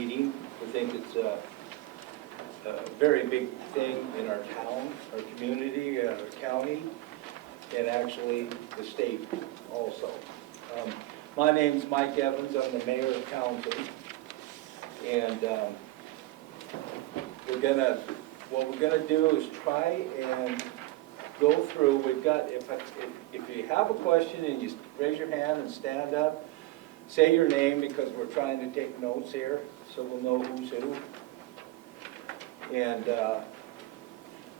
meeting. We think it's a very big thing in our town, our community, our county, and actually the state also. My name's Mike Evans. I'm the mayor of Townsend. And what we're gonna do is try and go through. We've got, if you have a question and you raise your hand and stand up, say your name because we're trying to take notes here so we'll know who's who. And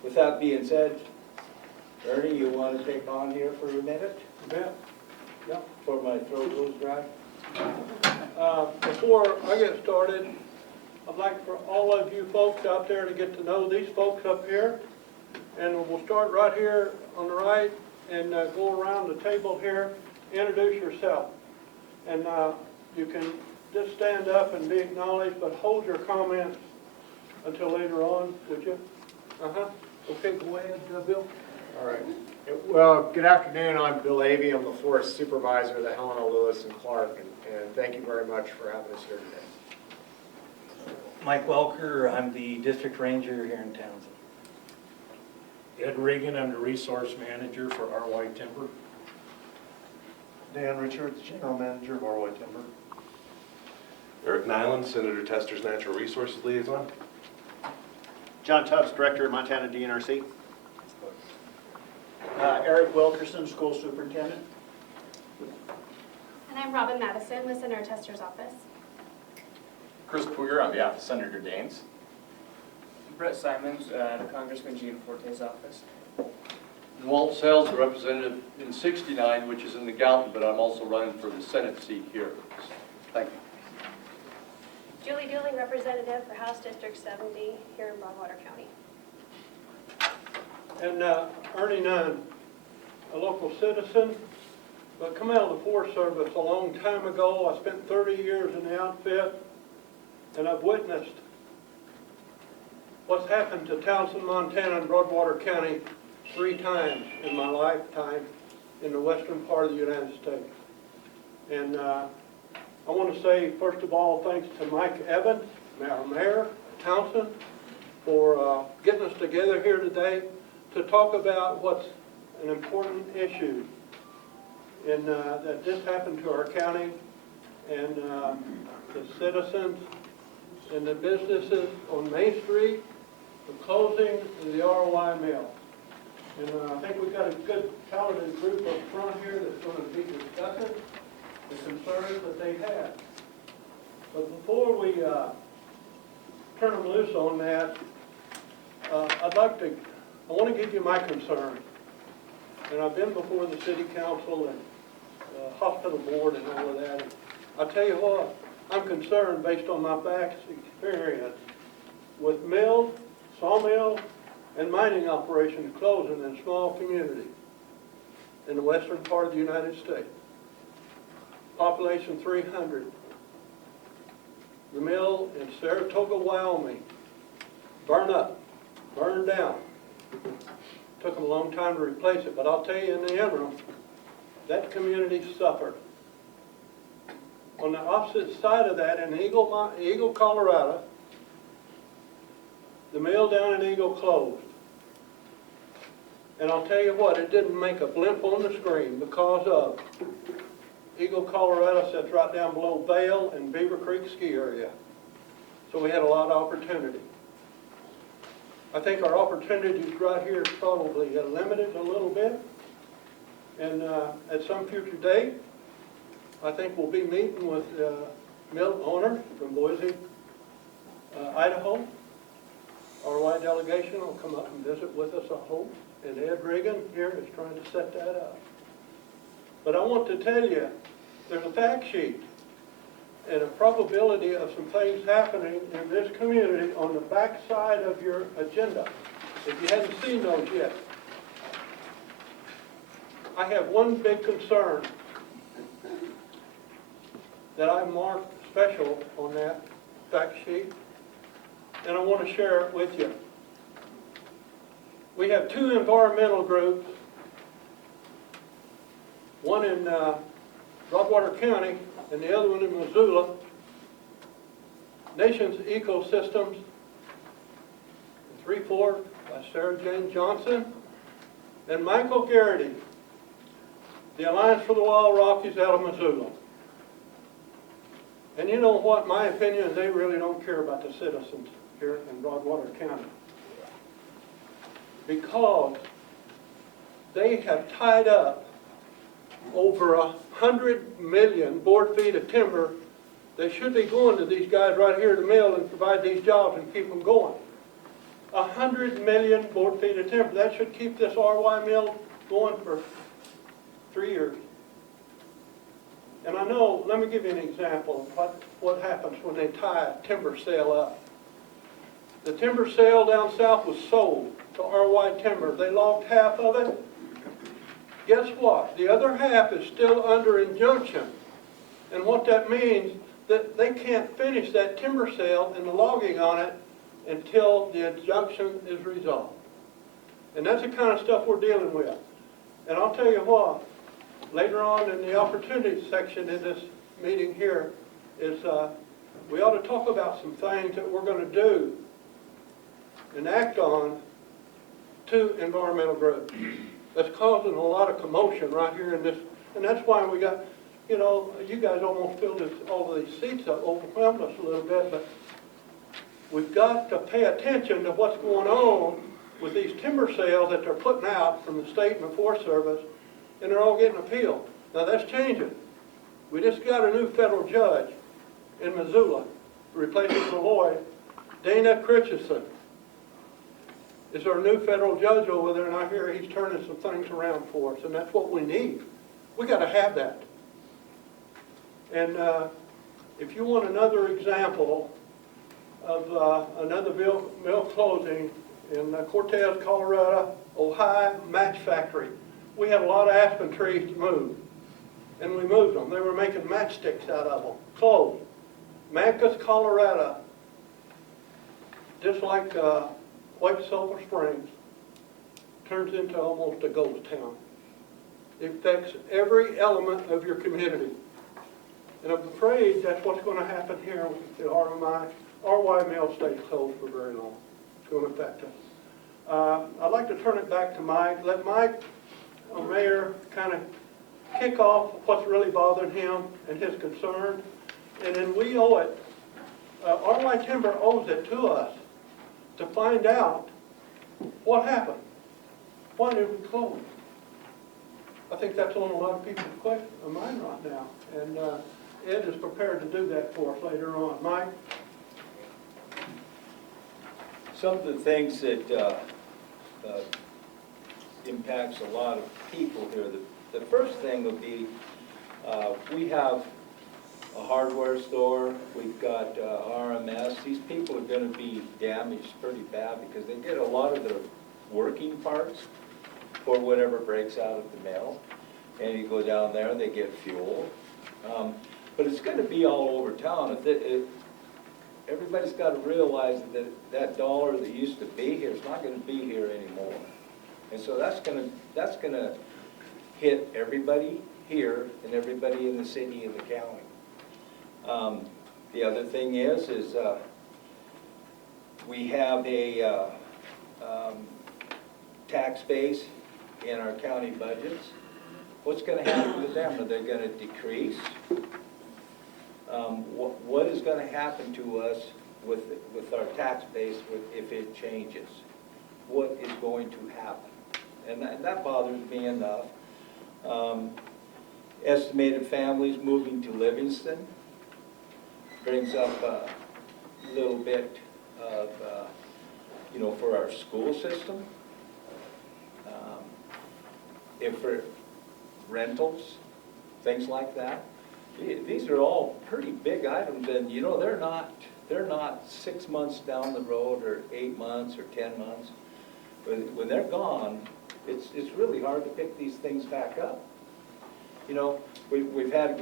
with that being said, Ernie, you want to take on here for a minute? Yeah. Yeah. Before my throat goes dry? Before I get started, I'd like for all of you folks out there to get to know these folks up here. And we'll start right here on the right and go around the table here. Introduce yourself. And you can just stand up and be acknowledged, but hold your comments until later on, would you? Okay, go ahead, Bill. All right. Well, good afternoon. I'm Bill Avey. I'm the Forest Supervisor of the Helena, Lewis, and Clark, and thank you very much for having us here today. Mike Welker, I'm the District Ranger here in Townsend. Ed Regan, I'm the Resource Manager for RY Timber. Dan Richards, General Manager of RY Timber. Eric Nyland, Senator Tester's Natural Resources Liaison. John Tubbs, Director of Montana DNRC. Eric Wilkerson, School Superintendent. And I'm Robin Madison with Senator Tester's office. Chris Puger on behalf of Senator Daines. Brett Simons, Congressman Gianforte's office. And Walt Sales, representative in 69, which is in the Gallatin, but I'm also running for the Senate seat here. Thank you. Julie Dooley, representative for House District 70 here in Broadwater County. And Ernie Nunn, a local citizen, but come out of the Forest Service a long time ago. I spent 30 years in the outfit, and I've witnessed what's happened to Townsend, Montana, and Broadwater County 3 times in my lifetime in the western part of the United States. And I want to say, first of all, thanks to Mike Evans, our mayor of Townsend, for getting us together here today to talk about what's an important issue in that just happened to our county and the citizens and the businesses on Main Street, the closing of the ROI mill. And I think we've got a good talented group up front here that's going to be discussing the concerns that they have. But before we turn them loose on that, I want to give you my concern. And I've been before the city council and hospital board and all of that. And I'll tell you what, I'm concerned based on my past experience with mills, sawmill, and mining operations closing in small communities in the western part of the United States. Population 300. The mill in Saratoga, Wyoming, burned down. Took them a long time to replace it, but I'll tell you in the interim, that community suffered. On the opposite side of that, in Eagle, Colorado, the mill down in Eagle closed. And I'll tell you what, it didn't make a blimp on the screen because of Eagle, Colorado sits right down below Vail and Beaver Creek ski area. So we had a lot of opportunity. I think our opportunities right here is probably limited a little bit. And at some future date, I think we'll be meeting with mill owners from Boise, Idaho. Our delegation will come up and visit with us, I hope. And Ed Regan here is trying to set that up. But I want to tell you, there's a fact sheet and a probability of some things happening in this community on the back side of your agenda, if you haven't seen those yet. I have one big concern that I marked special on that fact sheet, and I want to share it with you. We have 2 environmental groups, one in Broadwater County and the other one in Missoula, Nation's Ecosystems, 3/4 by Sarah Jane Johnson, and Michael Garrity, the Alliance for the Wild Rockies out of Missoula. And you know what, my opinion is they really don't care about the citizens here in Broadwater County. Because they have tied up over 100 million board feet of timber. They should be going to these guys right here at the mill and provide these jobs and keep them going. 100 million board feet of timber. That should keep this RY mill going for 3 years. And I know, let me give you an example of what happens when they tie a timber sale up. The timber sale down south was sold to RY Timber. They logged half of it. Guess what? The other half is still under injunction. And what that means, that they can't finish that timber sale and the logging on it until the injunction is resolved. And that's the kind of stuff we're dealing with. And I'll tell you what, later on in the opportunity section in this meeting here is we ought to talk about some things that we're going to do and act on to environmental groups. That's causing a lot of commotion right here in this, and that's why we got, you know, you guys almost filled all of these seats up, overwhelmed us a little bit, but we've got to pay attention to what's going on with these timber sales that they're putting out from the state and the Forest Service, and they're all getting appealed. Now that's changing. We just got a new federal judge in Missoula, replacing Malloy. Dana Christensen is our new federal judge over there, and I hear he's turning some things around for us, and that's what we need. We got to have that. And if you want another example of another mill closing in Cortez, Colorado, Ohio match factory, we had a lot of aspen trees to move, and we moved them. They were making matchsticks out of them. Closed. Mancos, Colorado, just like White Sulphur Springs, turns into almost a ghost town. It affects every element of your community. And I'm afraid that's what's going to happen here with the RY mill stays closed for very long. It's going to affect us. I'd like to turn it back to Mike. Let Mike, our mayor, kind of kick off what's really bothering him and his concern. And then we owe it, RY Timber owes it to us to find out what happened. Why did we close? I think that's on a lot of people's mind right now. And Ed is prepared to do that for us later on. Mike? Some of the things that impacts a lot of people here, the first thing would be we have a hardware store, we've got RMS. These people are going to be damaged pretty bad because they get a lot of their working parts for whatever breaks out of the mill. And you go down there, they get fuel. But it's going to be all over town. Everybody's got to realize that that dollar that used to be here is not going to be here anymore. And so that's going to hit everybody here and everybody in the city and the county. The other thing is we have a tax base in our county budgets. What's going to happen to them? Are they going to decrease? What is going to happen to us with our tax base if it changes? What is going to happen? And that bothers me enough. Estimated families moving to Livingston brings up a little bit of, for our school system. If for rentals, things like that. These are all pretty big items, and they're not 6 months down the road or 8 months or 10 months. When they're gone, it's really hard to pick these things back up. We've had a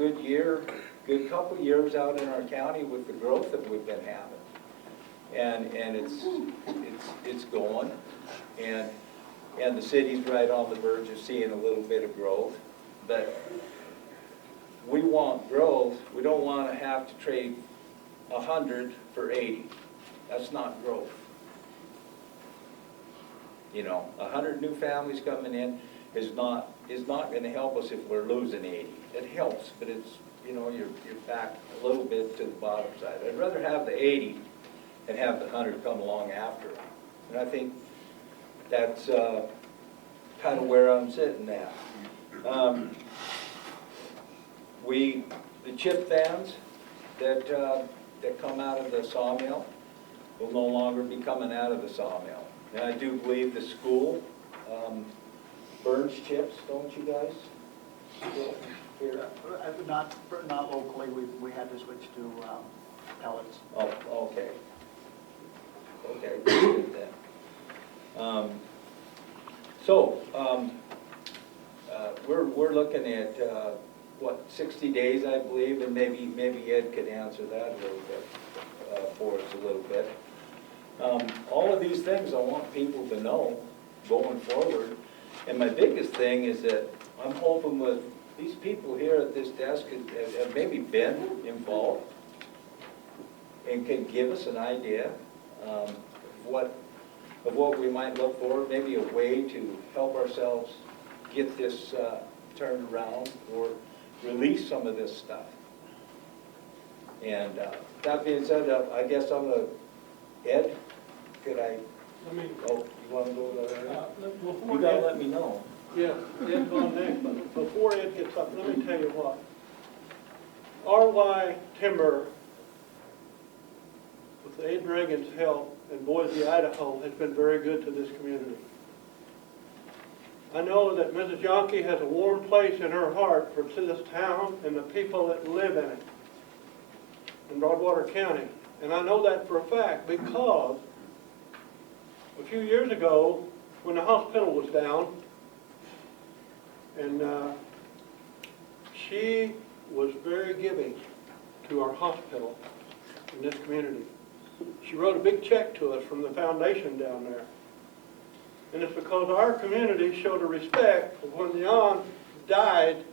good couple years out in our county with the growth that we've been having, and it's going, and the city's right on the verge of seeing a little bit of growth, but we want growth. We don't want to have to trade 100 for 80. That's not growth. You know, 100 new families coming in is not gonna help us if we're losing 80. It helps, but it's, you know, you're back a little bit to the bottom side. I'd rather have the 80 and have the 100 come along after. And I think that's kind of where I'm sitting at. The chip vans that come out of the sawmill will no longer be coming out of the sawmill. And I do believe the school burns chips, don't you guys? Here? Not locally, we had to switch to pellets. Oh, okay. Okay, good then. We're looking at, what, 60 days, I believe, and maybe Ed could answer that a little bit, for us a little bit. All of these things I want people to know going forward. And my biggest thing is that I'm hoping with these people here at this desk have maybe been involved and can give us an idea of what we might look for, maybe a way to help ourselves get this turned around or release some of this stuff. And that being said, I guess I'm gonna, Ed, could I, oh, you wanna go there? You gotta let me know. Yeah, Ed's on next, but before Ed gets up, let me tell you what. RY Timber, with Ed Regan's help, and Boise, Idaho, has been very good to this community. I know that Mrs. Gianforte has a warm place in her heart for this town and the people that live in it, in Broadwater County. And I know that for a fact because a few years ago, when the hospital was down, and she was very giving to our hospital in this community. She wrote a big check to us from the foundation down there. And it's because our community showed a respect for when Jan died,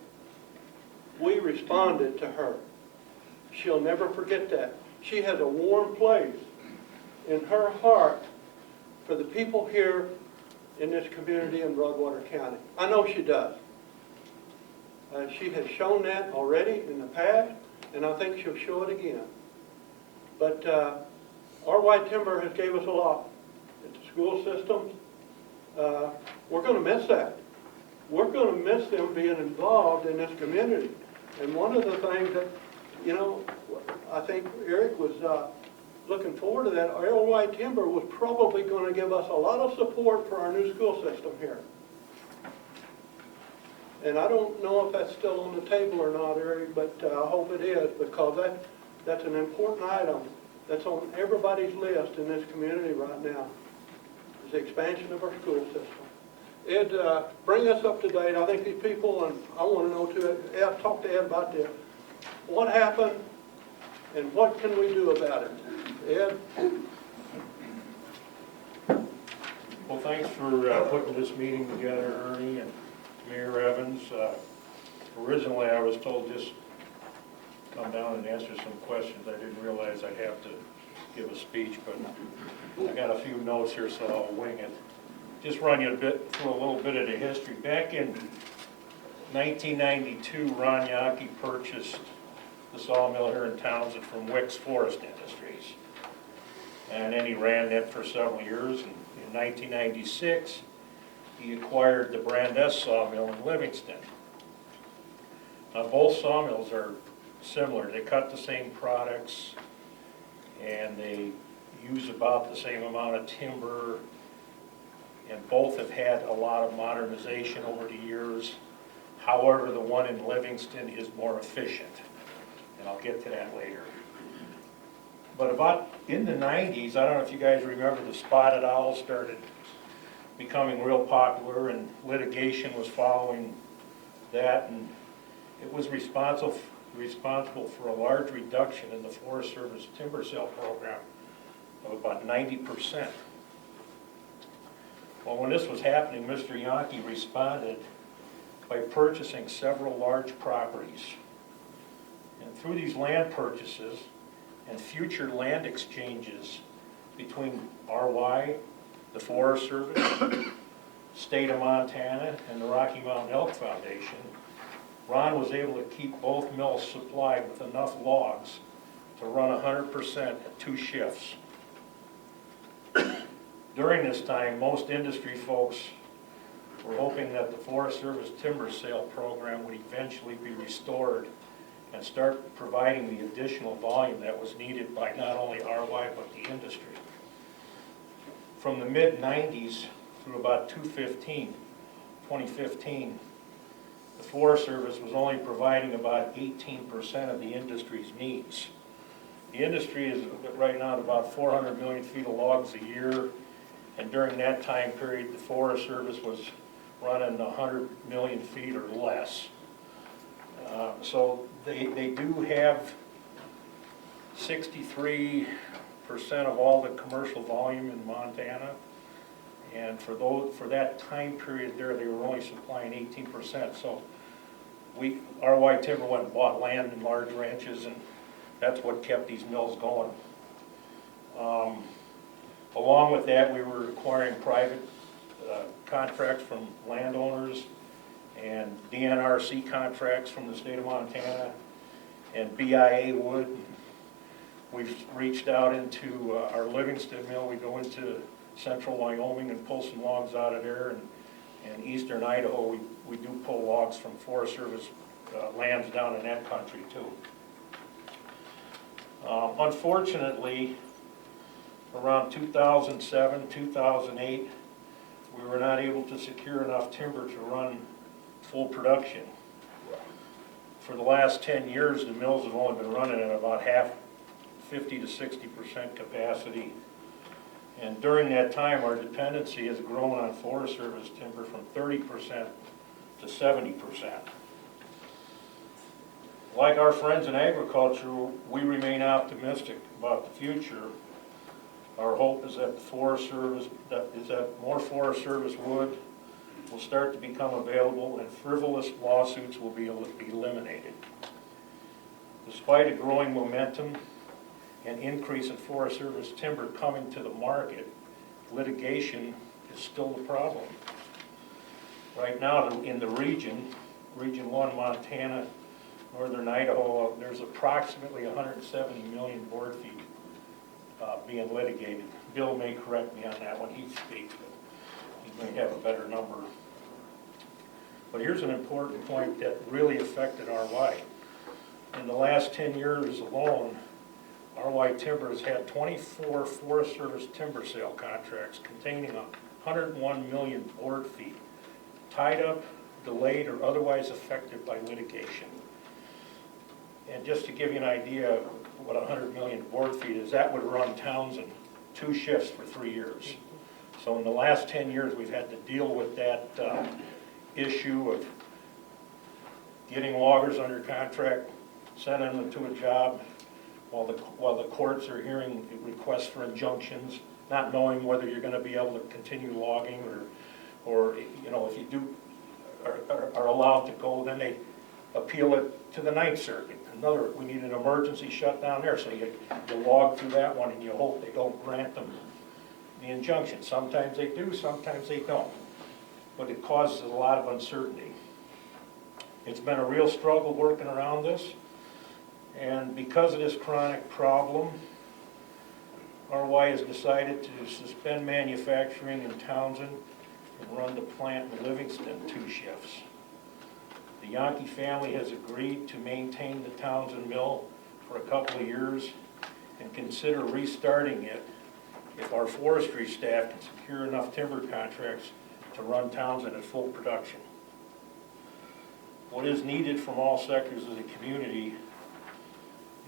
we responded to her. She'll never forget that. She has a warm place in her heart for the people here in this community in Broadwater County. I know she does. She has shown that already in the past, and I think she'll show it again. But RY Timber has gave us a lot at the school systems. We're going to miss that. We're going to miss them being involved in this community. And one of the things that, you know, I think Eric was looking forward to that, RY Timber was probably going to give us a lot of support for our new school system here. And I don't know if that's still on the table or not, Eric, but I hope it is, because that's an important item that's on everybody's list in this community right now, is the expansion of our school system. Ed, bring us up to date. I think these people, and I want to know too, Ed, talk to Ed about this. What happened and what can we do about it? Ed? Well, thanks for putting this meeting together, Ernie and Mayor Evans. Originally, I was told just come down and answer some questions. I didn't realize I'd have to give a speech, but I got a few notes here, so I'll wing it. Just run you through a little bit of the history. Back in 1992, Ron Yankee purchased the sawmill here in Townsend from Wicks Forest Industries. And then he ran that for several years. And in 1996, he acquired the Brand S sawmill in Livingston. Now, both sawmills are similar. They cut the same products, and they use about the same amount of timber, and both have had a lot of modernization over the years. However, the one in Livingston is more efficient, and I'll get to that later. But about in the 90s, I don't know if you guys remember, the spotted owl started becoming real popular, and litigation was following that, and it was responsible for a large reduction in the Forest Service timber sale program of about 90%. Well, when this was happening, Mr. Yankee responded by purchasing several large properties. And through these land purchases, and future land exchanges between RY, the Forest Service, State of Montana, and the Rocky Mountain Elk Foundation, Ron was able to keep both mills supplied with enough logs to run 100% at 2 shifts. During this time, most industry folks were hoping that the Forest Service timber sale program would eventually be restored and start providing the additional volume that was needed by not only RY but the industry. From the mid-90s through about 2015, the Forest Service was only providing about 18% of the industry's needs. The industry is right now at about 400 million feet of logs a year, and during that time period, the Forest Service was running 100 million feet or less. So they do have 63% of all the commercial volume in Montana, and for that time period there, they were only supplying 18%. So RY Timber went and bought land in large ranches, and that's what kept these mills going. Along with that, we were acquiring private contracts from landowners and DNRC contracts from the state of Montana and BIA wood. We've reached out into our Livingston mill. We go into central Wyoming and pull some logs out of there, and eastern Idaho, we do pull logs from Forest Service lands down in that country too. Unfortunately, around 2007, 2008, we were not able to secure enough timber to run full production. For the last 10 years, the mills have only been running at about 50 to 60% capacity. And during that time, our dependency has grown on Forest Service timber from 30% to 70%. Like our friends in agriculture, we remain optimistic about the future. Our hope is that more Forest Service wood will start to become available and frivolous lawsuits will be eliminated. Despite a growing momentum and increase in Forest Service timber coming to the market, litigation is still the problem. Right now in the Region 1, Montana, northern Idaho, there's approximately 170 million board feet being litigated. Bill may correct me on that when he speaks, but he may have a better number. But here's an important point that really affected RY. In the last 10 years alone, RY Timber has had 24 Forest Service timber sale contracts containing 101 million board feet tied up, delayed, or otherwise affected by litigation. And just to give you an idea of what 100 million board feet is, that would run Townsend 2 shifts for 3 years. So in the last 10 years, we've had to deal with that issue of getting loggers under contract, sending them to a job, while the courts are hearing requests for injunctions, not knowing whether you're going to be able to continue logging or you know, if you do are allowed to go, then they appeal it to the Ninth Circuit. We need an emergency shutdown there, so you log through that one and you hope they don't grant them the injunction. Sometimes they do, sometimes they don't. But it causes a lot of uncertainty. It's been a real struggle working around this, and because of this chronic problem, RY has decided to suspend manufacturing in Townsend and run the plant in Livingston 2 shifts. The Yankee family has agreed to maintain the Townsend mill for a couple of years and consider restarting it if our forestry staff can secure enough timber contracts to run Townsend at full production. What is needed from all sectors of the community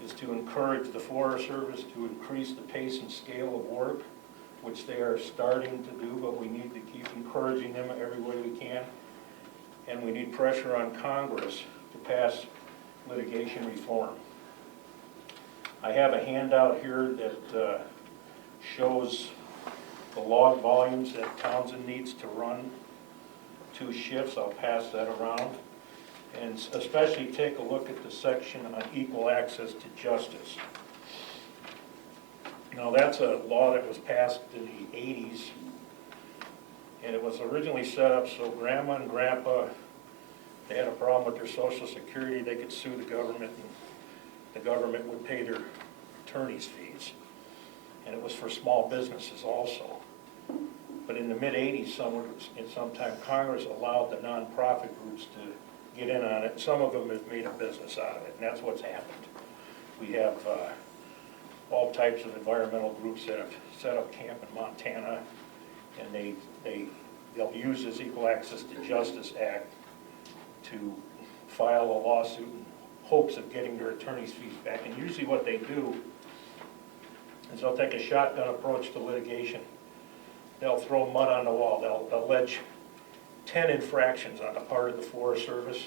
is to encourage the Forest Service to increase the pace and scale of work, which they are starting to do, but we need to keep encouraging them every way we can. And we need pressure on Congress to pass litigation reform. I have a handout here that shows the log volumes that Townsend needs to run 2 shifts. I'll pass that around. And especially take a look at the section on equal access to justice. Now, that's a law that was passed in the 80s, and it was originally set up so grandma and grandpa, they had a problem with their Social Security, they could sue the government, and the government would pay their attorney's fees. And it was for small businesses also. But in the mid-'80s, sometime Congress allowed the nonprofit groups to get in on it. Some of them have made a business out of it, and that's what's happened. We have all types of environmental groups that have set up camp in Montana, and they'll use this Equal Access to Justice Act to file a lawsuit in hopes of getting their attorney's fees back. And usually what they do is they'll take a shotgun approach to litigation. They'll throw mud on the wall. They'll allege 10 infractions on the part of the Forest Service.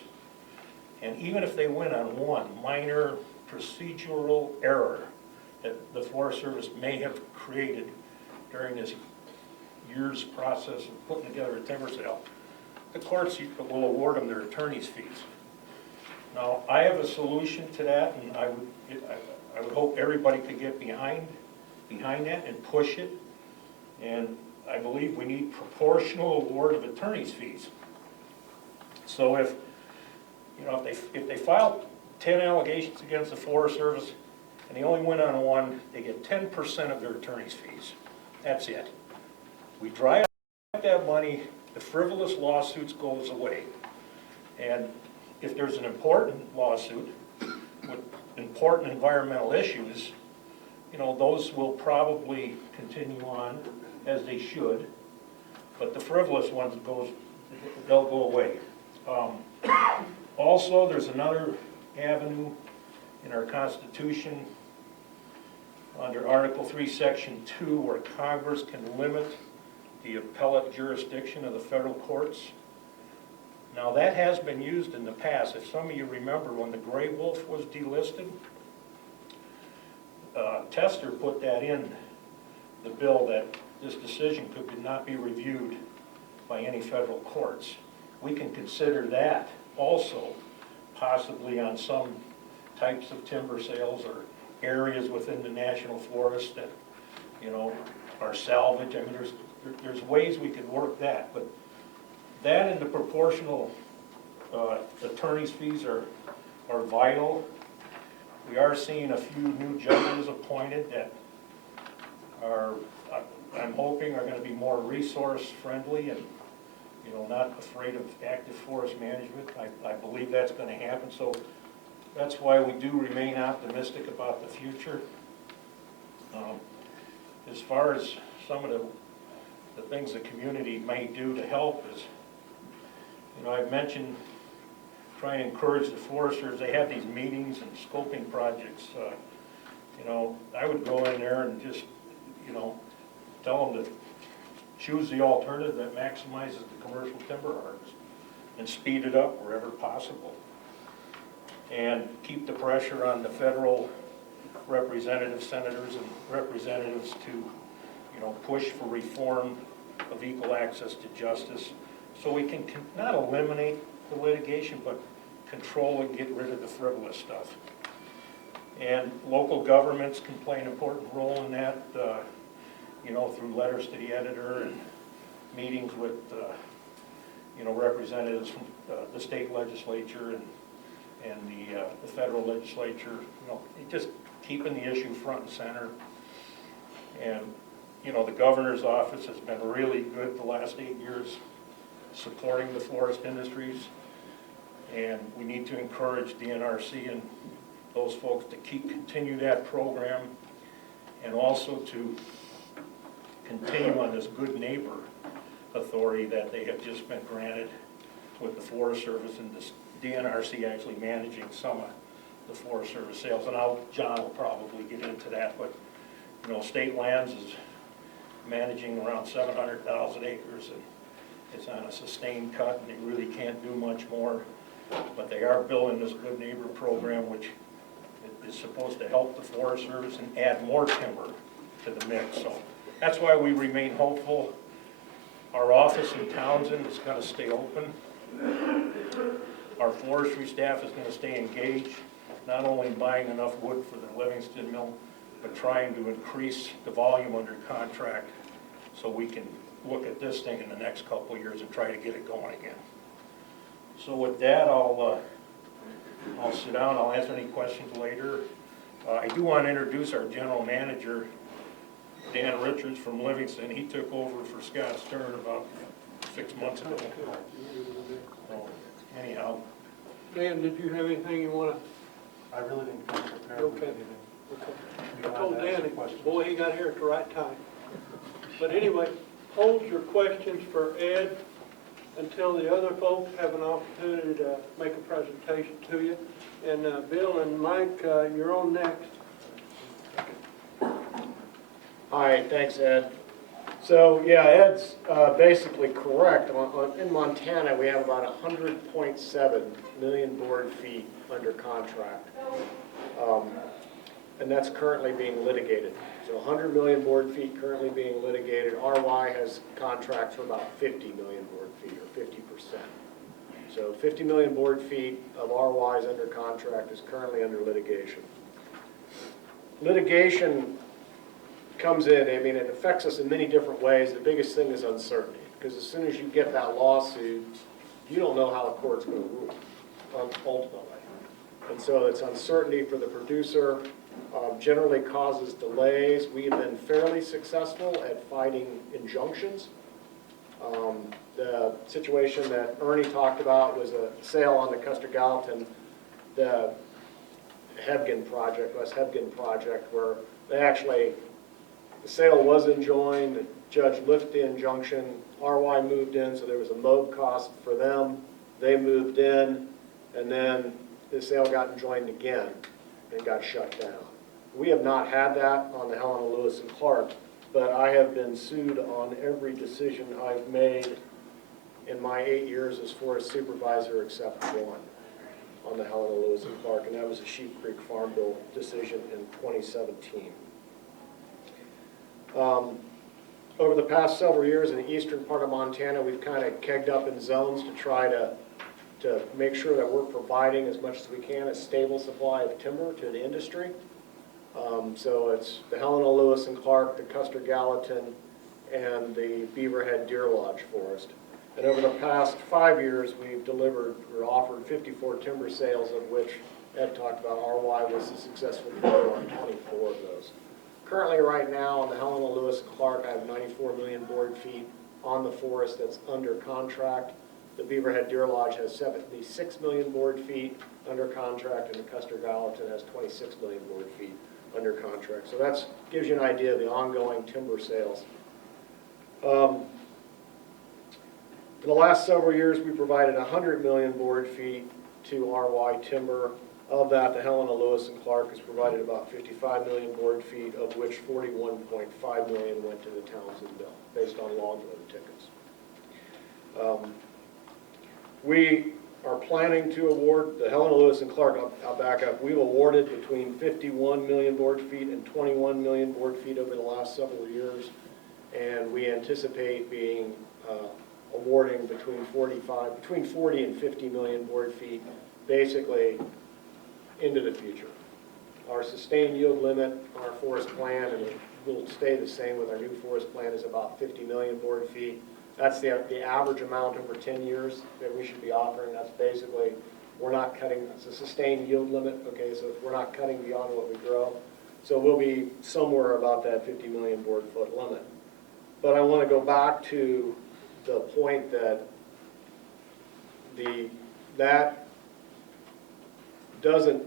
And even if they win on one minor procedural error that the Forest Service may have created during this year's process of putting together a timber sale, the courts will award them their attorney's fees. Now, I have a solution to that, and I would hope everybody could get behind that and push it. And I believe we need proportional award of attorney's fees. So if they file 10 allegations against the Forest Service and they only win on one, they get 10% of their attorney's fees. That's it. We dry up that money, the frivolous lawsuits goes away. And if there's an important lawsuit with important environmental issues, those will probably continue on as they should, but the frivolous ones they'll go away. Also, there's another avenue in our Constitution under Article 3, Section 2, where Congress can limit the appellate jurisdiction of the federal courts. Now, that has been used in the past. If some of you remember when the gray wolf was delisted, Tester put that in the bill that this decision could not be reviewed by any federal courts. We can consider that also possibly on some types of timber sales or areas within the national forest that, are salvage. I mean, there's ways we could work that, but that and the proportional attorney's fees are vital. We are seeing a few new judges appointed that are, I'm hoping, are going to be more resource friendly and, not afraid of active forest management. I believe that's going to happen. So that's why we do remain optimistic about the future. As far as some of the things the community may do to help is, I've mentioned trying to encourage the foresters. They have these meetings and scoping projects. I would go in there and just, tell them to choose the alternative that maximizes the commercial timber harvest and speed it up wherever possible. And keep the pressure on the federal representatives, senators, and representatives to, push for reform of equal access to justice so we can not eliminate the litigation, but control and get rid of the frivolous stuff. And local governments can play an important role in that, through letters to the editor and meetings with, representatives from the state legislature and the federal legislature, just keeping the issue front and center. And, the governor's office has been really good the last 8 years supporting the forest industries. And we need to encourage the NRC and those folks to continue that program, and also to continue on this good neighbor authority that they have just been granted with the Forest Service, and this DNRC actually managing some of the Forest Service sales. And John will probably get into that, but State Lands is managing around 700,000 acres, and it's on a sustained cut, and they really can't do much more. But they are building this good neighbor program, which is supposed to help the Forest Service and add more timber to the mix. So that's why we remain hopeful. Our office in Townsend is going to stay open. Our forestry staff is going to stay engaged, not only in buying enough wood for the Livingston mill, but trying to increase the volume under contract so we can look at this thing in the next couple of years and try to get it going again. So with that, I'll sit down, I'll answer any questions later. I do want to introduce our general manager, Dan Richards from Livingston. He took over for Scott Stern about 6 months ago. So, anyhow. Dan, did you have anything you want to? I really didn't come prepared with Okay. anything. I told Danny, boy, he got here at the right time. But anyway, hold your questions for Ed until the other folks have an opportunity to make a presentation to you. And Bill and Mike, you're on next. Hi, thanks, Ed. So, yeah, Ed's basically correct. In Montana, we have about 100.7 million board feet under contract. And that's currently being litigated. So 100 million board feet currently being litigated. RY has contracts for about 50 million board feet, or 50%. So 50 million board feet of RY is under contract, is currently under litigation. Litigation comes in, I mean, it affects us in many different ways. The biggest thing is uncertainty, because as soon as you get that lawsuit, you don't know how the court's going to rule, ultimately. And so it's uncertainty for the producer, generally causes delays. We have been fairly successful at fighting injunctions. The situation that Ernie talked about was a sale on the Custer Gallatin, the Hebgen project, West Hebgen project, where they actually, the sale was enjoined, the judge lifted the injunction, RY moved in, so there was a mob cost for them, they moved in, and then the sale got enjoined again and got shut down. We have not had that on the Helena Lewis and Clark, but I have been sued on every decision I've made in my 8 years as forest supervisor except one on the Helena Lewis and Clark, and that was a Sheep Creek Farm Bill decision in 2017. Over the past several years in the eastern part of Montana, we've kind of kegged up in zones to try to make sure that we're providing as much as we can a stable supply of timber to the industry. So it's the Helena Lewis and Clark, the Custer Gallatin, and the Beaverhead Deer Lodge Forest. And over the past 5 years, we've delivered or offered 54 timber sales, of which Ed talked about RY was a successful dealer on 24 of those. Currently, right now, on the Helena Lewis and Clark, I have 94 million board feet on the forest that's under contract. The Beaverhead Deer Lodge has 76 million board feet under contract, and the Custer Gallatin has 26 million board feet under contract. So that gives you an idea of the ongoing timber sales. In the last several years, we provided 100 million board feet to RY timber. Of that, the Helena Lewis and Clark has provided about 55 million board feet, of which 41.5 million went to the Townsend Mill, based on log load tickets. We are planning to award the Helena Lewis and Clark, I'll back up, we've awarded between 51 million board feet and 21 million board feet over the last several years, and we anticipate being awarding between 40 and 50 million board feet, basically into the future. Our sustained yield limit on our forest plan, and it will stay the same with our new forest plan, is about 50 million board feet. That's the average amount over 10 years that we should be offering. That's basically, we're not cutting, it's a sustained yield limit, okay, so we're not cutting beyond what we grow. So we'll be somewhere about that 50 million board foot limit. But I want to go back to the point that that doesn't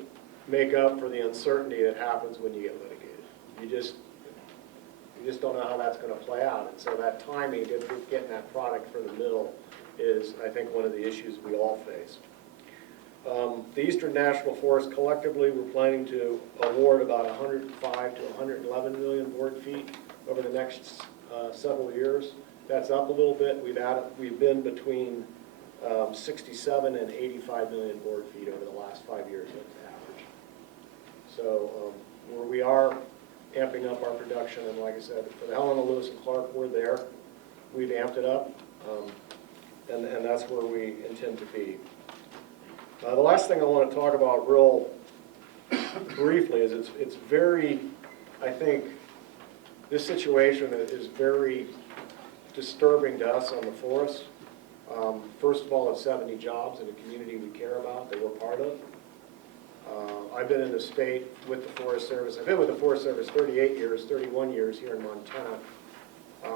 make up for the uncertainty that happens when you get litigated. You just don't know how that's going to play out. And so that timing of getting that product for the mill is, I think, one of the issues we all face. The Eastern National Forest, collectively, we're planning to award about 105 to 111 million board feet over the next several years. That's up a little bit. We've been between 67 and 85 million board feet over the last 5 years as average. So where we are amping up our production, and like I said, for the Helena Lewis and Clark, we're there. We've amped it up, and that's where we intend to be. The last thing I want to talk about real briefly is it's very I think this situation is very disturbing to us on the forest. First of all, it's 70 jobs in a community we care about, that we're part of. I've been in the state with the Forest Service. I've been with the Forest Service 38 years, 31 years here in Montana.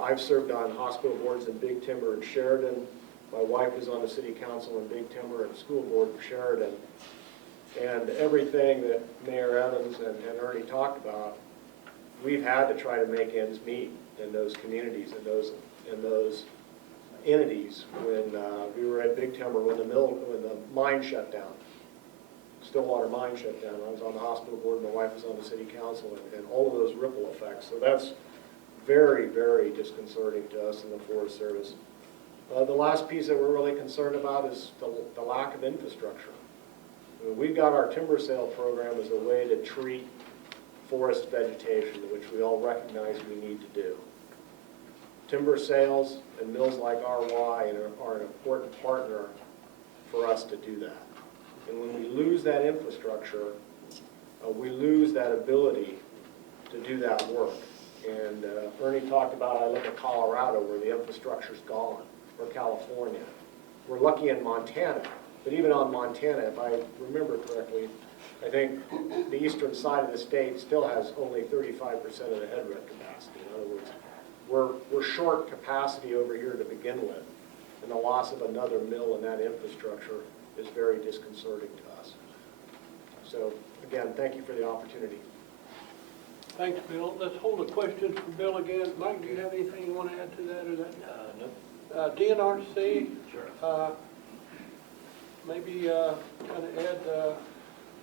I've served on hospital boards in Big Timber and Sheridan. My wife was on the city council in Big Timber and school board for Sheridan. And everything that Mayor Evans and Ernie talked about, we've had to try to make ends meet in those communities, in those entities. When we were at Big Timber, when the mine shut down, Stillwater mine shut down, I was on the hospital board, my wife was on the city council, and all of those ripple effects. So that's very, very disconcerting to us in the Forest Service. The last piece that we're really concerned about is the lack of infrastructure. We've got our timber sale program as a way to treat forest vegetation, which we all recognize we need to do. Timber sales and mills like RY are an important partner for us to do that. And when we lose that infrastructure, we lose that ability to do that work. And Ernie talked about, I look at Colorado where the infrastructure's gone, or California. We're lucky in Montana, but even on Montana, if I remember correctly, I think the eastern side of the state still has only 35% of the head rent capacity. In other words, we're short capacity over here to begin with, and the loss of another mill in that infrastructure is very disconcerting to us. So again, thank you for the opportunity. Thanks, Bill. Let's hold the questions for Bill again. Mike, do you have anything you want to add to that, or that? No. DNRC? Sure. Maybe kind of add.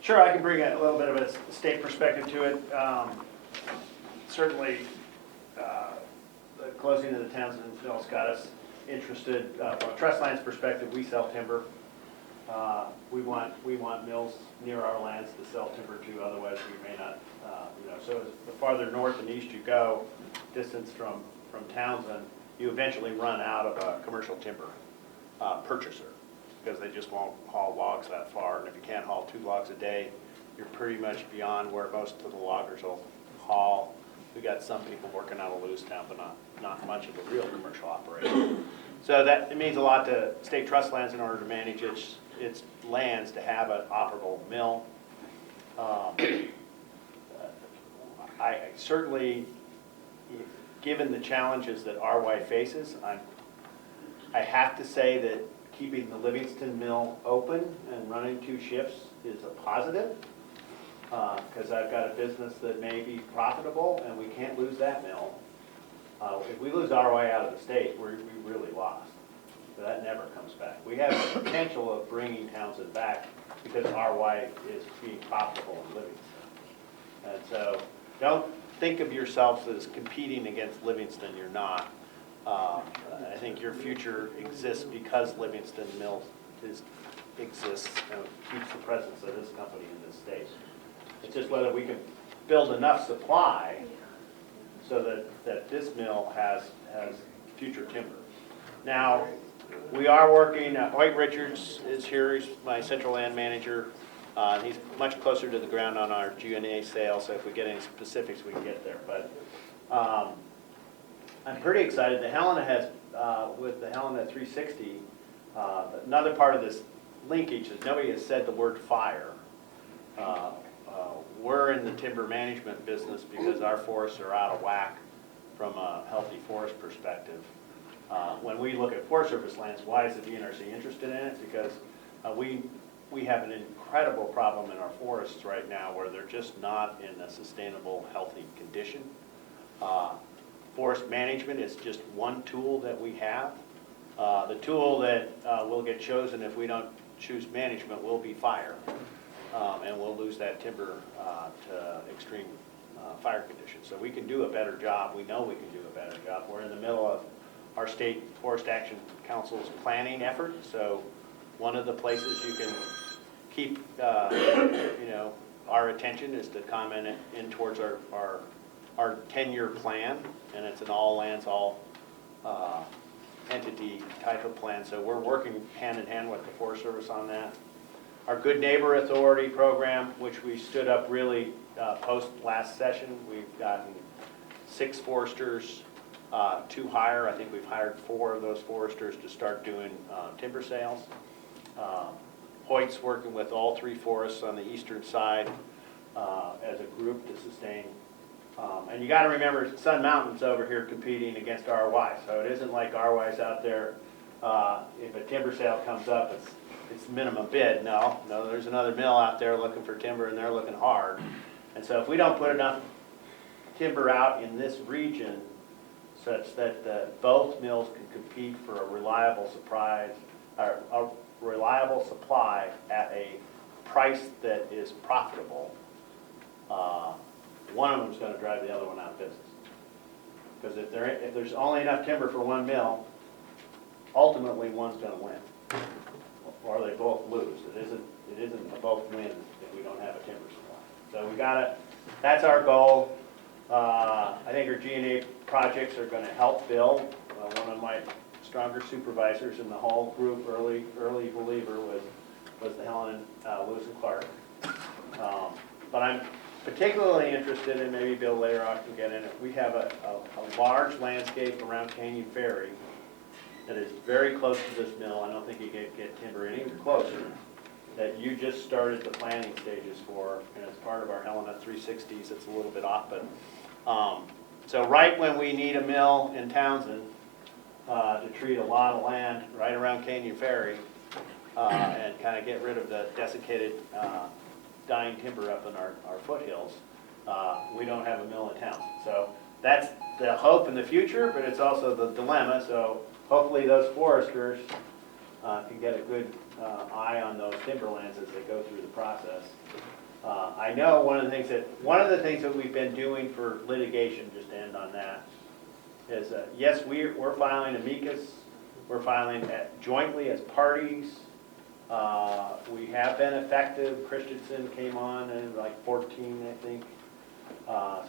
Sure, I can bring a little bit of a state perspective to it. Certainly, the closing of the Townsend mill's got us interested. From a trust lands perspective, we sell timber. We want mills near our lands to sell timber to, otherwise we may not, So the farther north and east you go, distance from Townsend, you eventually run out of a commercial timber purchaser, because they just won't haul logs that far. And if you can't haul 2 logs a day, you're pretty much beyond where most of the loggers will haul. We got some people working out of Lewistown, but not much of a real commercial operation. So it means a lot to state trust lands in order to manage its lands to have an operable mill. I certainly, given the challenges that RY faces, I have to say that keeping the Livingston mill open and running 2 shifts is a positive, because I've got a business that may be profitable, and we can't lose that mill. If we lose RY out of the state, we really lost. So that never comes back. We have the potential of bringing Townsend back because RY is being profitable in Livingston. And so don't think of yourselves as competing against Livingston. You're not. I think your future exists because Livingston Mill exists and keeps the presence of this company in this state. It's just whether we can build enough supply so that this mill has future timber. Now, we are working, White Richards is here, he's my central land manager. He's much closer to the ground on our G&A sale, so if we get any specifics, we can get there. But I'm pretty excited. The Helena has, with the Helena 360, another part of this linkage is nobody has said the word fire. We're in the timber management business because our forests are out of whack from a healthy forest perspective. When we look at Forest Service lands, why is the DNRC interested in it? Because we have an incredible problem in our forests right now where they're just not in a sustainable, healthy condition. Forest management is just one tool that we have. The tool that will get chosen if we don't choose management will be fire. And we'll lose that timber to extreme fire conditions. So we can do a better job. We know we can do a better job. We're in the middle of our State Forest Action Council's planning effort. So one of the places you can keep our attention is to comment in towards our 10-year plan, and it's an all lands, all entity type of plan. So we're working hand in hand with the Forest Service on that. Our Good Neighbor Authority program, which we stood up really post last session. We've gotten 6 foresters to hire. I think we've hired 4 of those foresters to start doing timber sales. Hoyt's working with all 3 forests on the eastern side as a group to sustain. And you got to remember, Sun Mountain's over here competing against RY, so it isn't like RY's out there. If a timber sale comes up, it's minimum bid. No, there's another mill out there looking for timber, and they're looking hard. And so if we don't put enough timber out in this region such that both mills can compete for a reliable supply at a price that is profitable, one of them's going to drive the other one out of business. Because if there's only enough timber for one mill, ultimately one's going to win, or they both lose. It isn't a both win if we don't have a timber supply. So that's our goal. I think our G&A projects are going to help build. One of my stronger supervisors in the whole group, early believer, was the Helen Lewis and Clark. But I'm particularly interested, and maybe Bill later on can get in it. We have a large landscape around Canyon Ferry that is very close to this mill. I don't think you can get timber any closer, that you just started the planning stages for, and it's part of our Helena 360s. It's a little bit off, but so right when we need a mill in Townsend to treat a lot of land right around Canyon Ferry and kind of get rid of the desiccated dying timber up in our foothills, we don't have a mill in Townsend. So that's the hope in the future, but it's also the dilemma. So hopefully those foresters can get a good eye on those timberlands as they go through the process. I know one of the things that we've been doing for litigation, just to end on that, is yes, we're filing amicus, we're filing jointly as parties. We have been effective. Christensen came on in like 14, I think.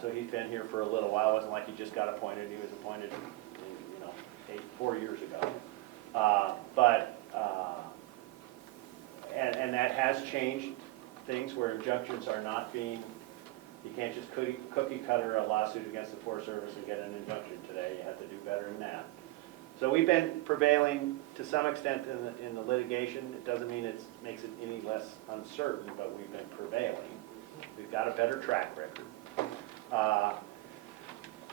So he's been here for a little while. It wasn't like he just got appointed. He was appointed, 4 years ago. And that has changed things where injunctions are not being, you can't just cookie cutter a lawsuit against the Forest Service and get an injunction today. You have to do better than that. So we've been prevailing to some extent in the litigation. It doesn't mean it makes it any less uncertain, but we've been prevailing. We've got a better track record.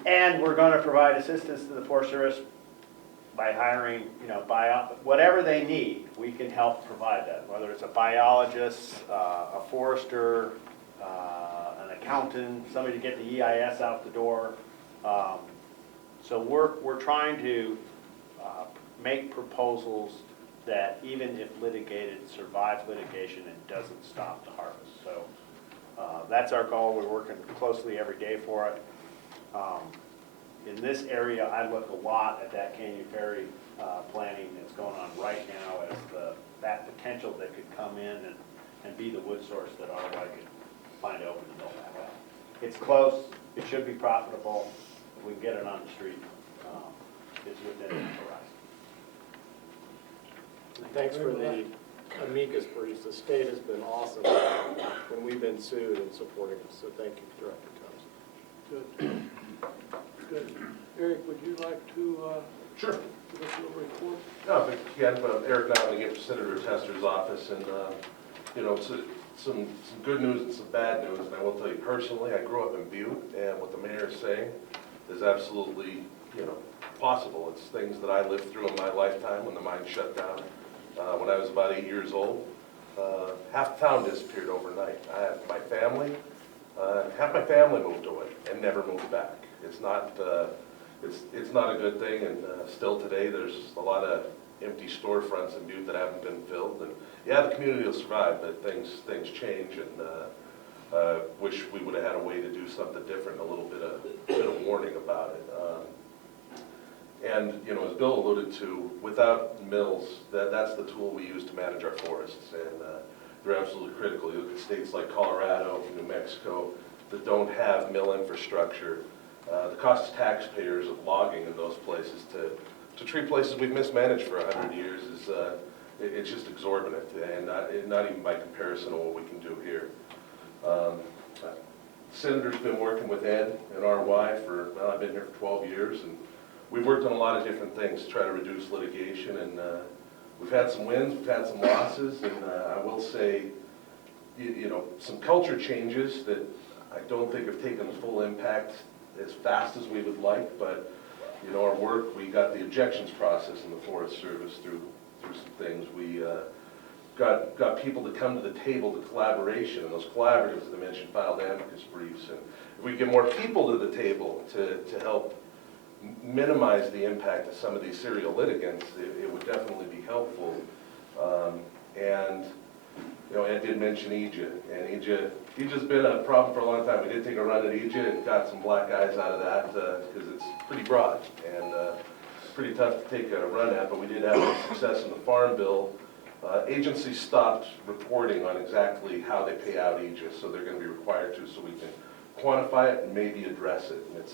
And we're going to provide assistance to the Forest Service by hiring, whatever they need, we can help provide that, whether it's a biologist, a forester, an accountant, somebody to get the EIS out the door. So we're trying to make proposals that, even if litigated, survive litigation and doesn't stop the harvest. So that's our goal. We're working closely every day for it. In this area, I look a lot at that Canyon Ferry planning that's going on right now as that potential that could come in and be the wood source that RY could find to open the mill back up. It's close. It should be profitable. If we can get it on the street, it's within the horizon. Thanks for the amicus briefs. The state has been awesome when we've been sued and supporting us, so thank you, Director Thompson. Good. Eric, would you like to Sure. give us a little report? No, but again, Eric Niling here from Senator Tester's office, and some good news and some bad news. And I will tell you personally, I grew up in Butte, and what the mayor is saying is absolutely, possible. It's things that I lived through in my lifetime when the mine shut down. When I was about 8 years old, half the town disappeared overnight. I have my family, half my family moved away and never moved back. It's not a good thing, and still today there's a lot of empty storefronts in Butte that haven't been filled. And yeah, the community will survive, but things change, and wish we would have had a way to do something different, a little bit of warning about it. And as Bill alluded to, without mills, that's the tool we use to manage our forests, and they're absolutely critical. You look at states like Colorado, New Mexico, that don't have mill infrastructure. The cost to taxpayers of logging in those places to treat places we've mismanaged for 100 years it's just exorbitant, and not even by comparison to what we can do here. Senator's been working with Ed and RY for, well, I've been here for 12 years, and we've worked on a lot of different things to try to reduce litigation, and we've had some wins, we've had some losses, and I will say, you know, some culture changes that I don't think have taken the full impact as fast as we would like, but, you know, our work, we got the objections process in the Forest Service through some things. We got people to come to the table to collaboration, and those collaboratives, as I mentioned, filed amicus briefs, and if we get more people to the table to help minimize the impact of some of these serial litigants, it would definitely be helpful. And, you know, Ed did mention EJA, and EJA's been a problem for a long time. We did take a run at EJA and got some black eyes out of that, because it's pretty broad, and pretty tough to take a run at, but we did have some success in the Farm Bill. Agencies stopped reporting on exactly how they pay out EJA, so they're going to be required to, so we can quantify it and maybe address it. And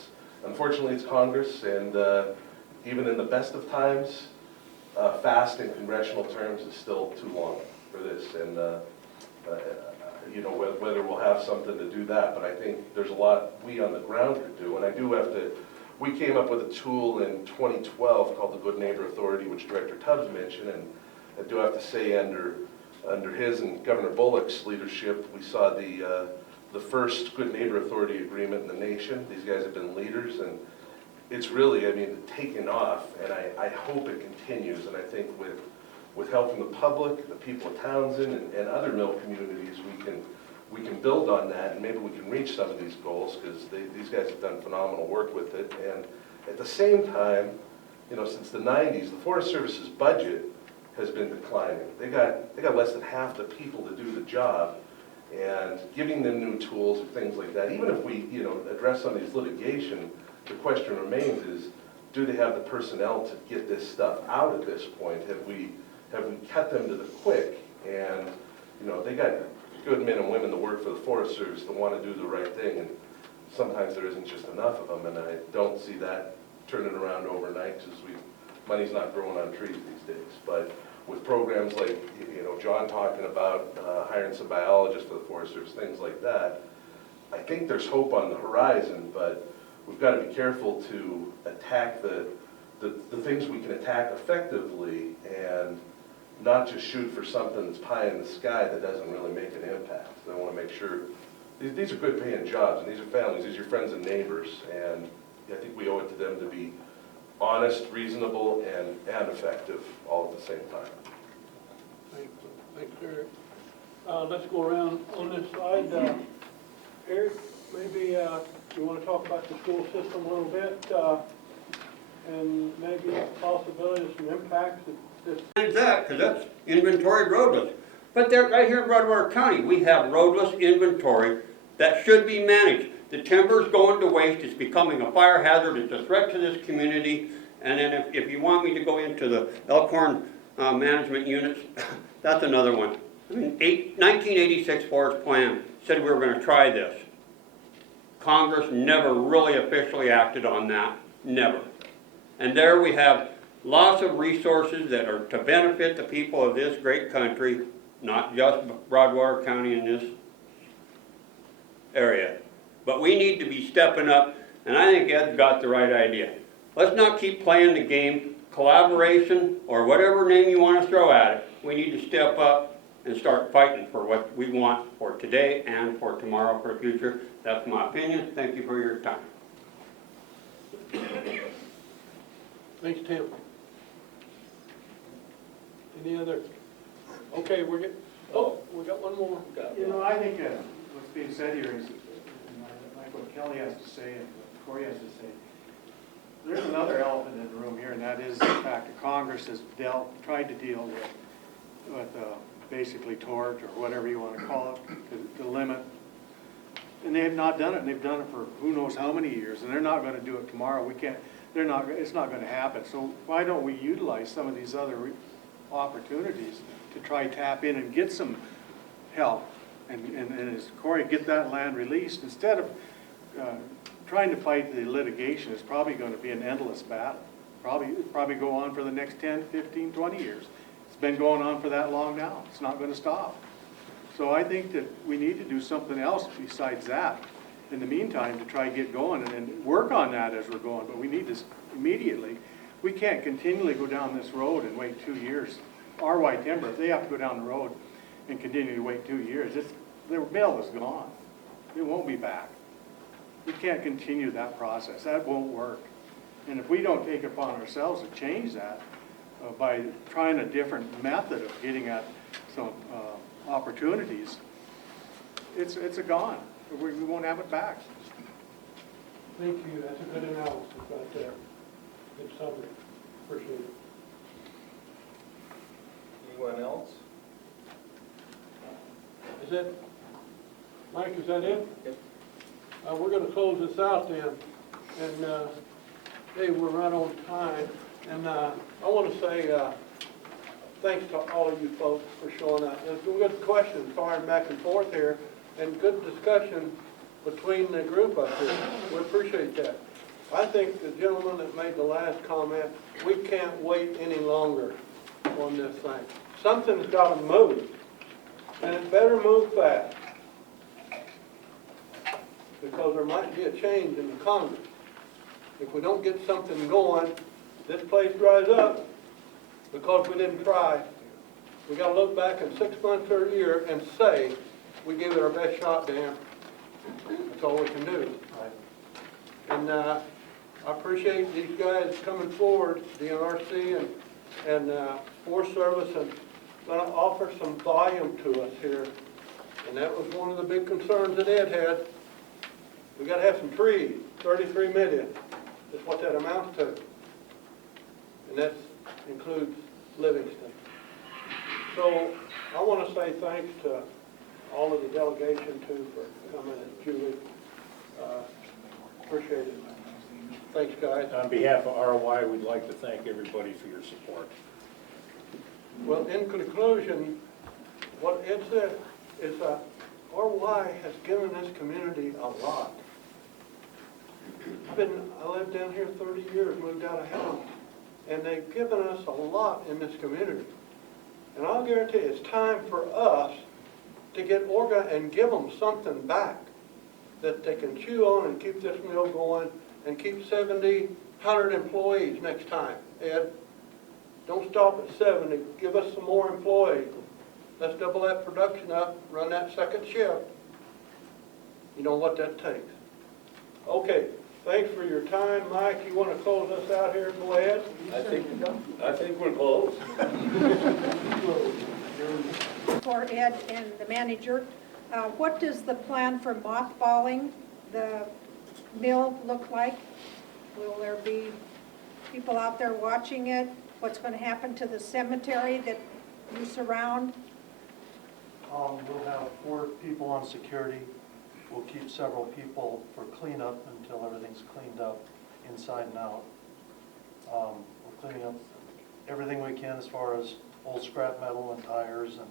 unfortunately, it's Congress, and even in the best of times, fast in congressional terms is still too long for this. And you know, whether we'll have something to do that, but I think there's a lot we on the ground could do. And I do have to, we came up with a tool in 2012 called the Good Neighbor Authority, which Director Tubbs mentioned, and I do have to say under his and Governor Bullock's leadership, we saw the first Good Neighbor Authority agreement in the nation. These guys have been leaders, and it's really, I mean, taken off, and I hope it continues. And I think with help from the public, the people of Townsend, and other mill communities, we can build on that, and maybe we can reach some of these goals, because these guys have done phenomenal work with it. And at the same time, you know, since the 90s, the Forest Service's budget has been declining. They got less than half the people to do the job, and giving them new tools and things like that. Even if we, you know, address some of these litigation, the question remains is, do they have the personnel to get this stuff out at this point? Have we cut them to the quick? And, you know, they got good men and women that work for the Forest Service that want to do the right thing, and sometimes there isn't just enough of them, and I don't see that turning around overnight, because money's not growing on trees these days. But with programs like, you know, John talking about hiring some biologists for the Forest Service, things like that, I think there's hope on the horizon, but we've got to be careful to attack the things we can attack effectively, and not just shoot for something that's pie in the sky that doesn't really make an impact. So I want to make sure, these are good paying jobs, and these are families, these are your friends and neighbors, and I think we owe it to them to be honest, reasonable, and effective all at the same time. Thanks, Eric. Let's go around on this side. Eric, maybe you want to talk about the school system a little bit, and maybe possibilities, some impacts that this. That, because that's inventory roadless. But they're right here in Broadwater County, we have roadless inventory that should be managed. The timber's going to waste, it's becoming a fire hazard, it's a threat to this community. And then if you want me to go into the Elkhorn management units, that's another one. I mean, 1986 Forest Plan said we were going to try this. Congress never really officially acted on that, never. And there we have lots of resources that are to benefit the people of this great country, not just Broadwater County in this area. But we need to be stepping up, and I think Ed's got the right idea. Let's not keep playing the game, collaboration, or whatever name you want to throw at it. We need to step up and start fighting for what we want for today and for tomorrow, for the future. That's my opinion. Thank you for your time. Thanks, Tim. Any other? Okay, we got one more. You know, I think what's being said here is, like what Kelly has to say and what Corey has to say, there's another elephant in the room here, and that is the fact that Congress has tried to deal with basically tort or whatever you want to call it, the limit. And they have not done it, and they've done it for who knows how many years, and they're not going to do it tomorrow. It's not going to happen. So why don't we utilize some of these other opportunities to try tap in and get some help, and as Corey, get that land released instead of trying to fight the litigation. Is probably going to be an endless battle. Probably go on for the next 10, 15, 20 years. It's been going on for that long now. It's not gonna stop. So I think that we need to do something else besides that in the meantime to try and get going and work on that as we're going. But we need to immediately, we can't continually go down this road and wait 2 years. RY Timber, if they have to go down the road and continue to wait 2 years, their mill is gone. It won't be back. We can't continue that process. That won't work. And if we don't take it upon ourselves to change that by trying a different method of getting at some opportunities, it's a gone. We won't have it back. Thank you, that's a good analysis right there. Good summary, appreciate it. Anyone else? Is that, Mike, is that it? Yep. We're gonna close this out then, and, hey, we're right on time, and, I wanna say, thanks to all of you folks for showing up. There's some good questions firing back and forth here, and good discussion between the group up here. We appreciate that. I think the gentleman that made the last comment, we can't wait any longer on this thing. Something's gotta move, and it better move fast, because there might be a change in the Congress. If we don't get something going, this place dries up because we didn't try. We gotta look back in 6 months or a year and say, we gave it our best shot, Dan. That's all we can do. And I appreciate these guys coming forward, DNRC and Forest Service, and gonna offer some volume to us here. And that was one of the big concerns that Ed had. We gotta have some trees, 33 million is what that amounts to. And that includes Livingston. So I wanna say thanks to all of the delegation too for coming, and Julie, appreciate it. Thanks, guys. On behalf of RY, we'd like to thank everybody for your support. Well, in conclusion, what Ed said is RY has given this community a lot. I lived down here 30 years, moved out of house, and they've given us a lot in this community. And I'll guarantee it's time for us to get organized and give them something back that they can chew on and keep this mill going and keep 70, 100 employees next time. Ed, don't stop at 70. Give us some more employees. Let's double that production up, run that second shift. You know what that takes. Okay, thanks for your time. Mike, you want to close us out here? Go ahead. I think we're close. For Ed and the manager, what does the plan for mothballing the mill look like? Will there be people out there watching it? What's going to happen to the cemetery that you surround? We'll have 4 people on security. We'll keep several people for cleanup until everything's cleaned up inside and out. We're cleaning up everything we can as far as old scrap metal and tires and,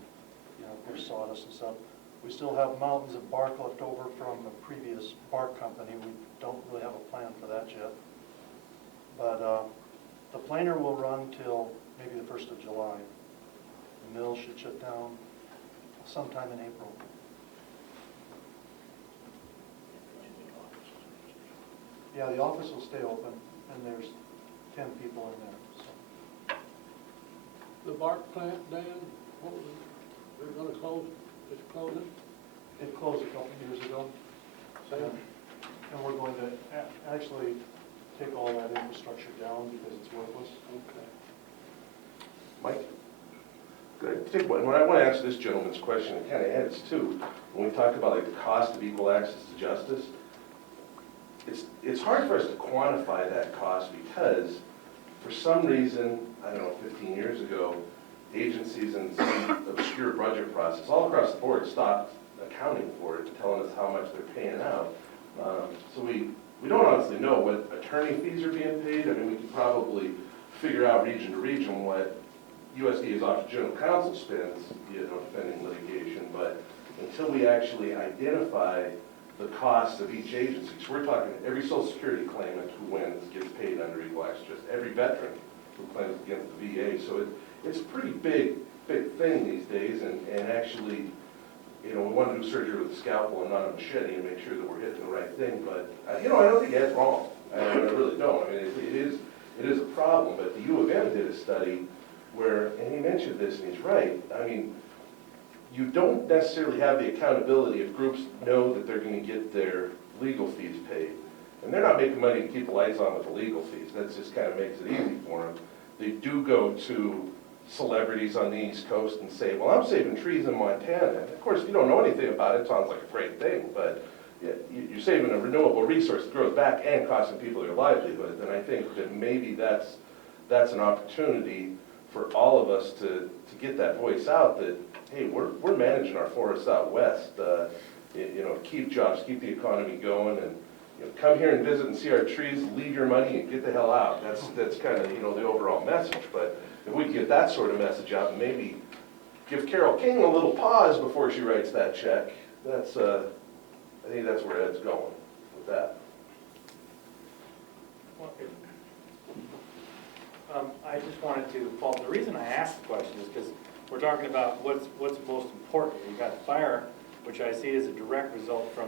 of course, sawdust and stuff. We still have mountains of bark left over from the previous bark company. We don't really have a plan for that yet. But the planer will run till maybe the 1st of July. The mill should shut down sometime in April. Yeah, the office will stay open, and there's 10 people in there. So. The bark plant, Dan, what was it? They're going to close, it's closing? It closed a couple years ago. And we're going to actually take all that infrastructure down because it's worthless. Okay. Mike? When I want to answer this gentleman's question, it kind of adds too, when we talk about like the cost of equal access to justice, it's hard for us to quantify that cost because for some reason, I don't know, 15 years ago, agencies in some obscure budget process all across the board stopped accounting for it and telling us how much they're paying out. So we don't honestly know what attorney fees are being paid. I mean, we could probably figure out region to region what USDA's Office of General Counsel spends, defending litigation, but until we actually identify the cost of each agency, so we're talking every Social Security claimant who wins gets paid under equal access, just every veteran who claims against the VA. So it's a pretty big thing these days, and actually, you know, we want to do surgery with a scalpel and not a machete and make sure that we're hitting the right thing, but, you know, I don't think Ed's wrong. I really don't. I mean, it is a problem, but the U of M did a study where, and he mentioned this, and he's right, I mean, you don't necessarily have the accountability if groups know that they're going to get their legal fees paid. And they're not making money to keep the lights on with the legal fees. That just kind of makes it easy for them. They do go to celebrities on the East Coast and say, well, I'm saving trees in Montana. And of course, if you don't know anything about it, it sounds like a great thing, but yeah, you're saving a renewable resource that grows back and costing people their livelihood. And I think that maybe that's an opportunity for all of us to get that voice out that, hey, we're managing our forests out west, you know, keep jobs, keep the economy going, and you know, come here and visit and see our trees, leave your money and get the hell out. That's kind of, you know, the overall message. But if we get that sort of message out and maybe give Carole King a little pause before she writes that check, that's, I think that's where Ed's going with that. I just wanted to, Paul, the reason I asked the question is because we're talking about what's most important. You've got fire, which I see as a direct result from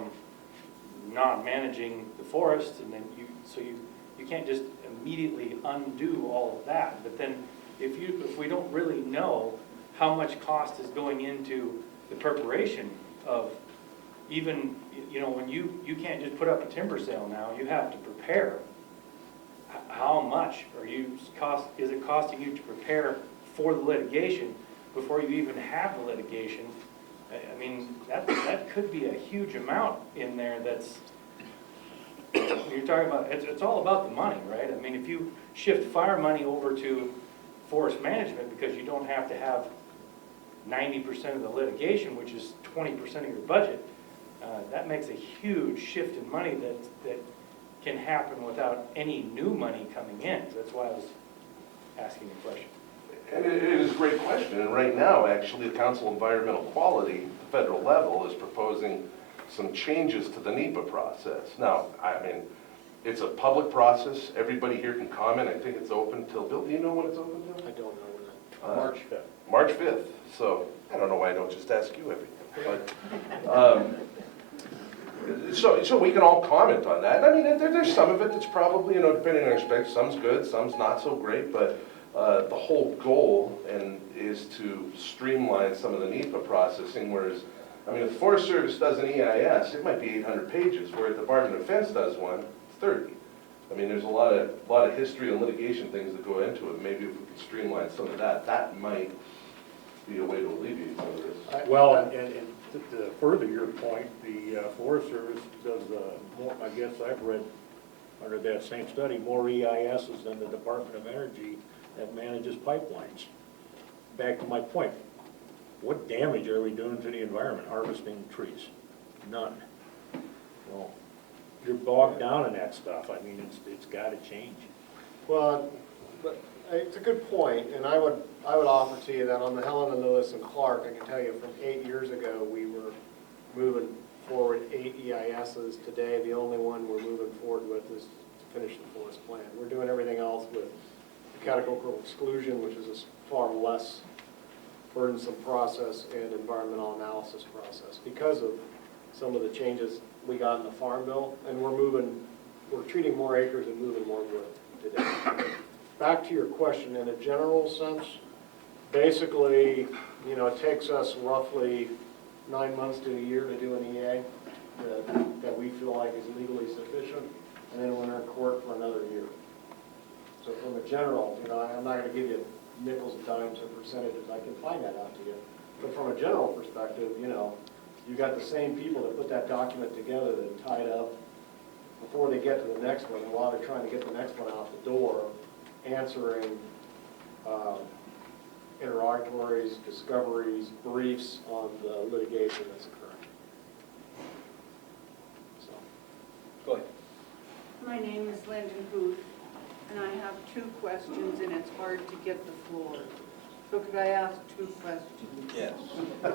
not managing the forest, and then you can't just immediately undo all of that. But then if we don't really know how much cost is going into the preparation of even, you know, when you can't just put up a timber sale now, you have to prepare. How much is it costing you to prepare for the litigation before you even have the litigation? I mean, that could be a huge amount in there that's, you're talking about, it's all about the money, right? I mean, if you shift fire money over to forest management because you don't have to have 90% of the litigation, which is 20% of your budget, that makes a huge shift in money that can happen without any new money coming in. That's why I was asking the question. And it is a great question, and right now, actually, the Council of Environmental Quality, at the federal level, is proposing some changes to the NEPA process. Now, I mean, it's a public process, everybody here can comment, I think it's open till, Bill, do you know when it's open till? I don't know when that. March 5th. March 5th, so I don't know why I don't just ask you everything, but, so we can all comment on that. I mean, there's some of it that's probably, you know, depending on respect, some's good, some's not so great, but the whole goal is to streamline some of the NEPA processing, whereas, I mean, if the Forest Service does an EIS, it might be 800 pages, where the Department of Defense does one, it's 30. I mean, there's a lot of history and litigation things that go into it. Maybe if we could streamline some of that, that might be a way to alleviate some of this. Well, and to further your point, the Forest Service does more, I guess I've read under that same study, more EISs than the Department of Energy that manages pipelines. Back to my point, what damage are we doing to the environment harvesting trees? None. Well, you're bogged down in that stuff. I mean, it's got to change. Well, but it's a good point, and I would offer to you that on the Helena, Lewis, and Clark, I can tell you from 8 years ago, we were moving forward 8 EISs. Today, the only one we're moving forward with is to finish the forest plan. We're doing everything else with categorical exclusion, which is a far less burdensome process, and environmental analysis process because of some of the changes we got in the Farm Bill, and we're treating more acres and moving more wood today. Back to your question, in a general sense, basically, you know, it takes us roughly 9 months to a year to do an EA that we feel like is legally sufficient, and then we're in court for another year. So from a general, you know, I'm not going to give you nickels and dimes or percentages, I can find that out to you. But from a general perspective, you know, you got the same people that put that document together that tied up before they get to the next one, and while they're trying to get the next one out the door, answering interrogatories, discoveries, briefs on the litigation that's occurring. So, Go ahead. My name is Lyndon Booth, and I have 2 questions, and it's hard to get the floor. So could I ask 2 questions? Yes.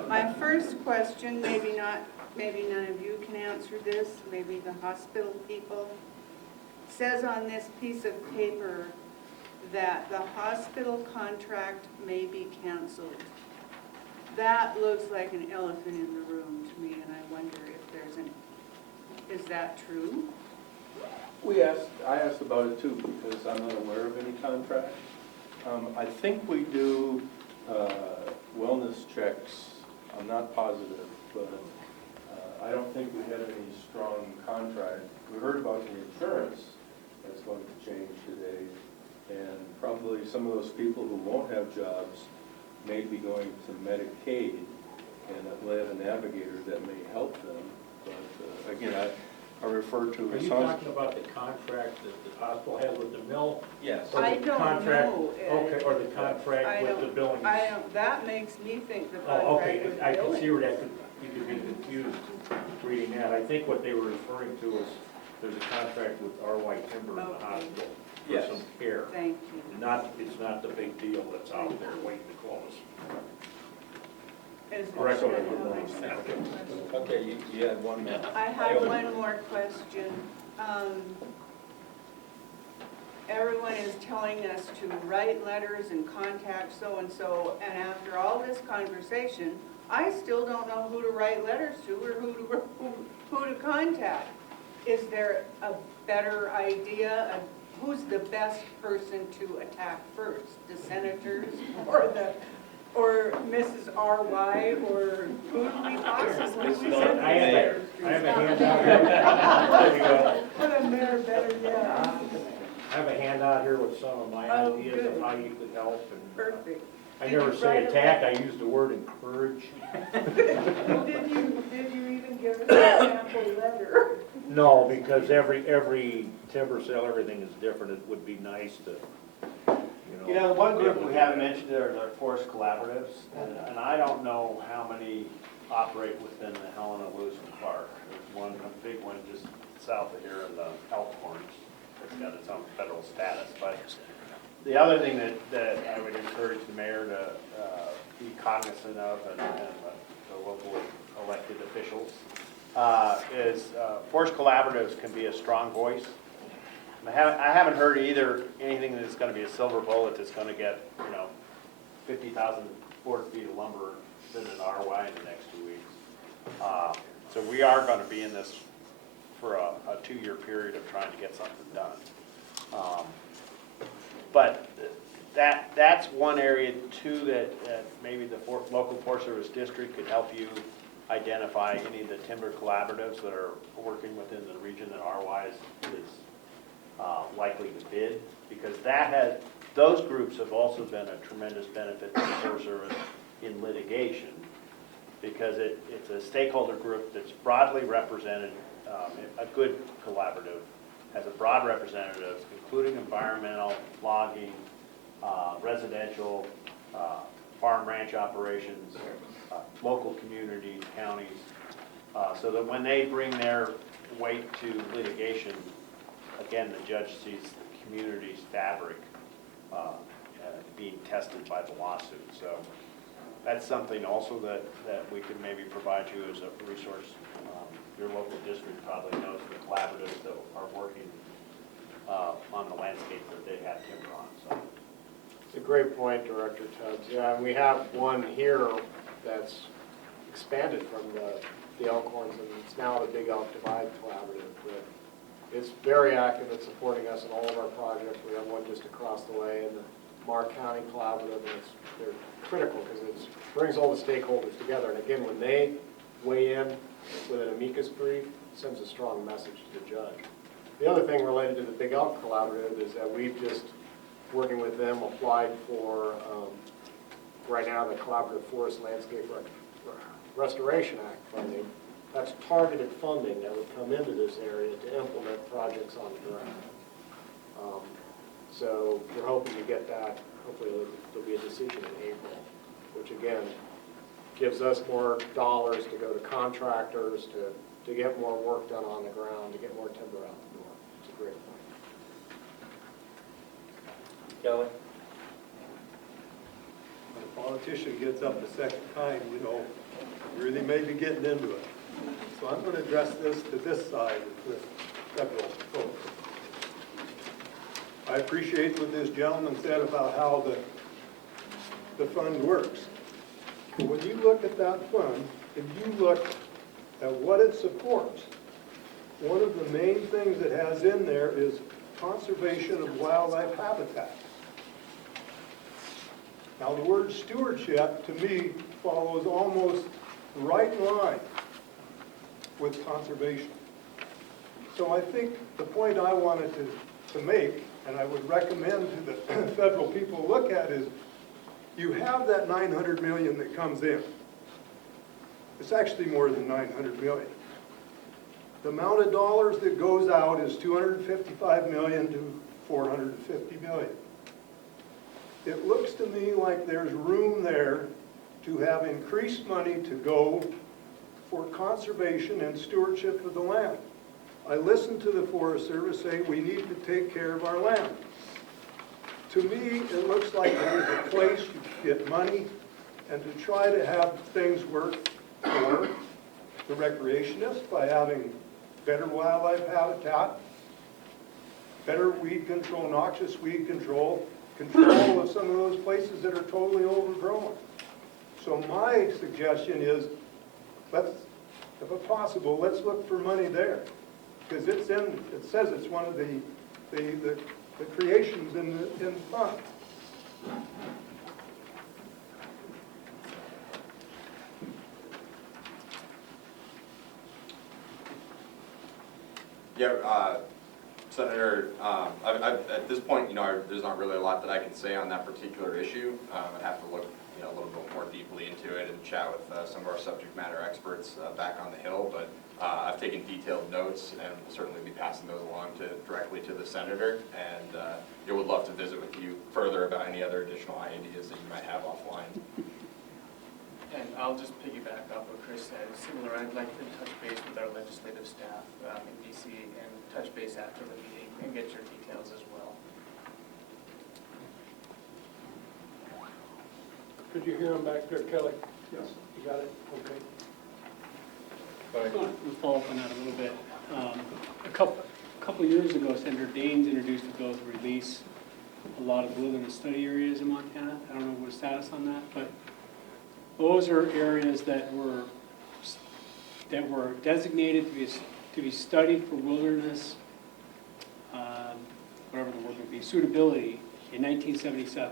My first question, maybe none of you can answer this, maybe the hospital people, says on this piece of paper that the hospital contract may be canceled. That looks like an elephant in the room to me, and I wonder if there's is that true? I asked about it too, because I'm not aware of any contract. I think we do wellness checks, I'm not positive, but I don't think we had any strong contract. We heard about the insurance that's going to change today, and probably some of those people who won't have jobs may be going to Medicaid, and we'll have a navigator that may help them. But again, I refer to. Are you talking about the contract that the hospital has with the mill? Yes. Or the I don't contract- know. Okay, or the contract with the buildings? That makes me think the Oh, contract okay, with I can see billing. where you could be confused reading that. I think what they were referring to is there's a contract with RY Timber in the Okay. hospital for Yes. some care. Thank you. It's not the big deal that's out there waiting to close. Is it- Correct. Okay, you had 1 minute. I have one more question. Everyone is telling us to write letters and contact so-and-so, and after all this conversation, I still don't know who to write letters to or who to contact. Is there a better idea of who's the best person to attack first? The senators or Mrs. R.Y. or who do we possibly send? I have a handout here. There you go. Put them there better yet. I have a handout here with some of my Oh, ideas good. of how you could help. And Perfect. I Did never you say write a attack, letter? I use the word encourage. Did you even give us a sample letter? No, because every timber sale, everything is different. It would be nice to, You know, the one group we haven't mentioned are the forest collaboratives, and I don't know how many operate within the Helena Lewis Park. There's one, a big one just south of here in the Elkhorns. It's got its own federal status, but the other thing that I would encourage the mayor to be cognizant of and the local elected officials is forest collaboratives can be a strong voice. I haven't heard either anything that's going to be a silver bullet that's going to get 50,000 board feet of lumber sitting in RY in the next 2 weeks. So we are going to be in this for a 2-year period of trying to get something done. But that's one area too that maybe the local Forest Service district could help you identify any of the timber collaboratives that are working within the region that RY is likely to bid, because those groups have also been a tremendous benefit to the Forest Service in litigation, because it's a stakeholder group that's broadly represented. A good collaborative has a broad representative, including environmental, logging, residential, farm ranch operations, local communities, counties, so that when they bring their weight to litigation, again, the judge sees the community's fabric being tested by the lawsuit. So that's something also that we could maybe provide you as a resource. Your local district probably knows the collaboratives that are working on the landscape that they have timber on. So It's a great point, Director Tubbs. Yeah, and we have one here that's expanded from the Elkhorns, and it's now the Big Elk Divide Collaborative. But it's very active in supporting us in all of our projects. We have one just across the way in the Mark County Collaborative, and they're critical because it brings all the stakeholders together. And again, when they weigh in with an amicus brief, it sends a strong message to the judge. The other thing related to the Big Elk Collaborative is that we've just, working with them, applied for, right now, the Collaborative Forest Landscape Restoration Act funding. That's targeted funding that would come into this area to implement projects on the ground. So we're hoping to get that. Hopefully there'll be a decision in April, which again gives us more dollars to go to contractors to get more work done on the ground, to get more timber out the door. It's a great point. Kelly? When a politician gets up a second time, really may be getting into it. So I'm going to address this to this side with federal folks. I I appreciate what this gentleman said about how the fund works. But when you look at that fund, and you look at what it supports, one of the main things it has in there is conservation of wildlife habitat. Now, the word stewardship, to me, follows almost right in line with conservation. So I think the point I wanted to make, and I would recommend to the federal people look at, is you have that 900 million that comes in. It's actually more than 900 million. The amount of dollars that goes out is 255 million to 450 million. It looks to me like there's room there to have increased money to go for conservation and stewardship of the land. I listened to the Forest Service say we need to take care of our land. To me, it looks like there's a place you get money and to try to have things work for the recreationists by having better wildlife habitat, better weed control, noxious weed control of some of those places that are totally overgrown. So my suggestion is, if possible, let's look for money there. Because it says it's one of the creations in the fund. Yeah, Senator, at this point, there's not really a lot that I can say on that particular issue. I'd have to look, a little bit more deeply into it and chat with some of our subject matter experts back on the Hill. But I've taken detailed notes and will certainly be passing those along directly to the senator. And would love to visit with you further about any other additional ideas that you might have offline. And I'll just piggyback off what Chris said. Similar, I'd like to touch base with our legislative staff in DC and touch base after the meeting and get your details as well. Could you hear him back there, Kelly? Yes. You got it? Okay. We'll follow up on that a little bit. A couple years ago, Senator Daines introduced a bill to release a lot of wilderness study areas in Montana. I don't know what the status on that, but those are areas that were designated to be studied for wilderness, whatever the word would be, suitability in 1977.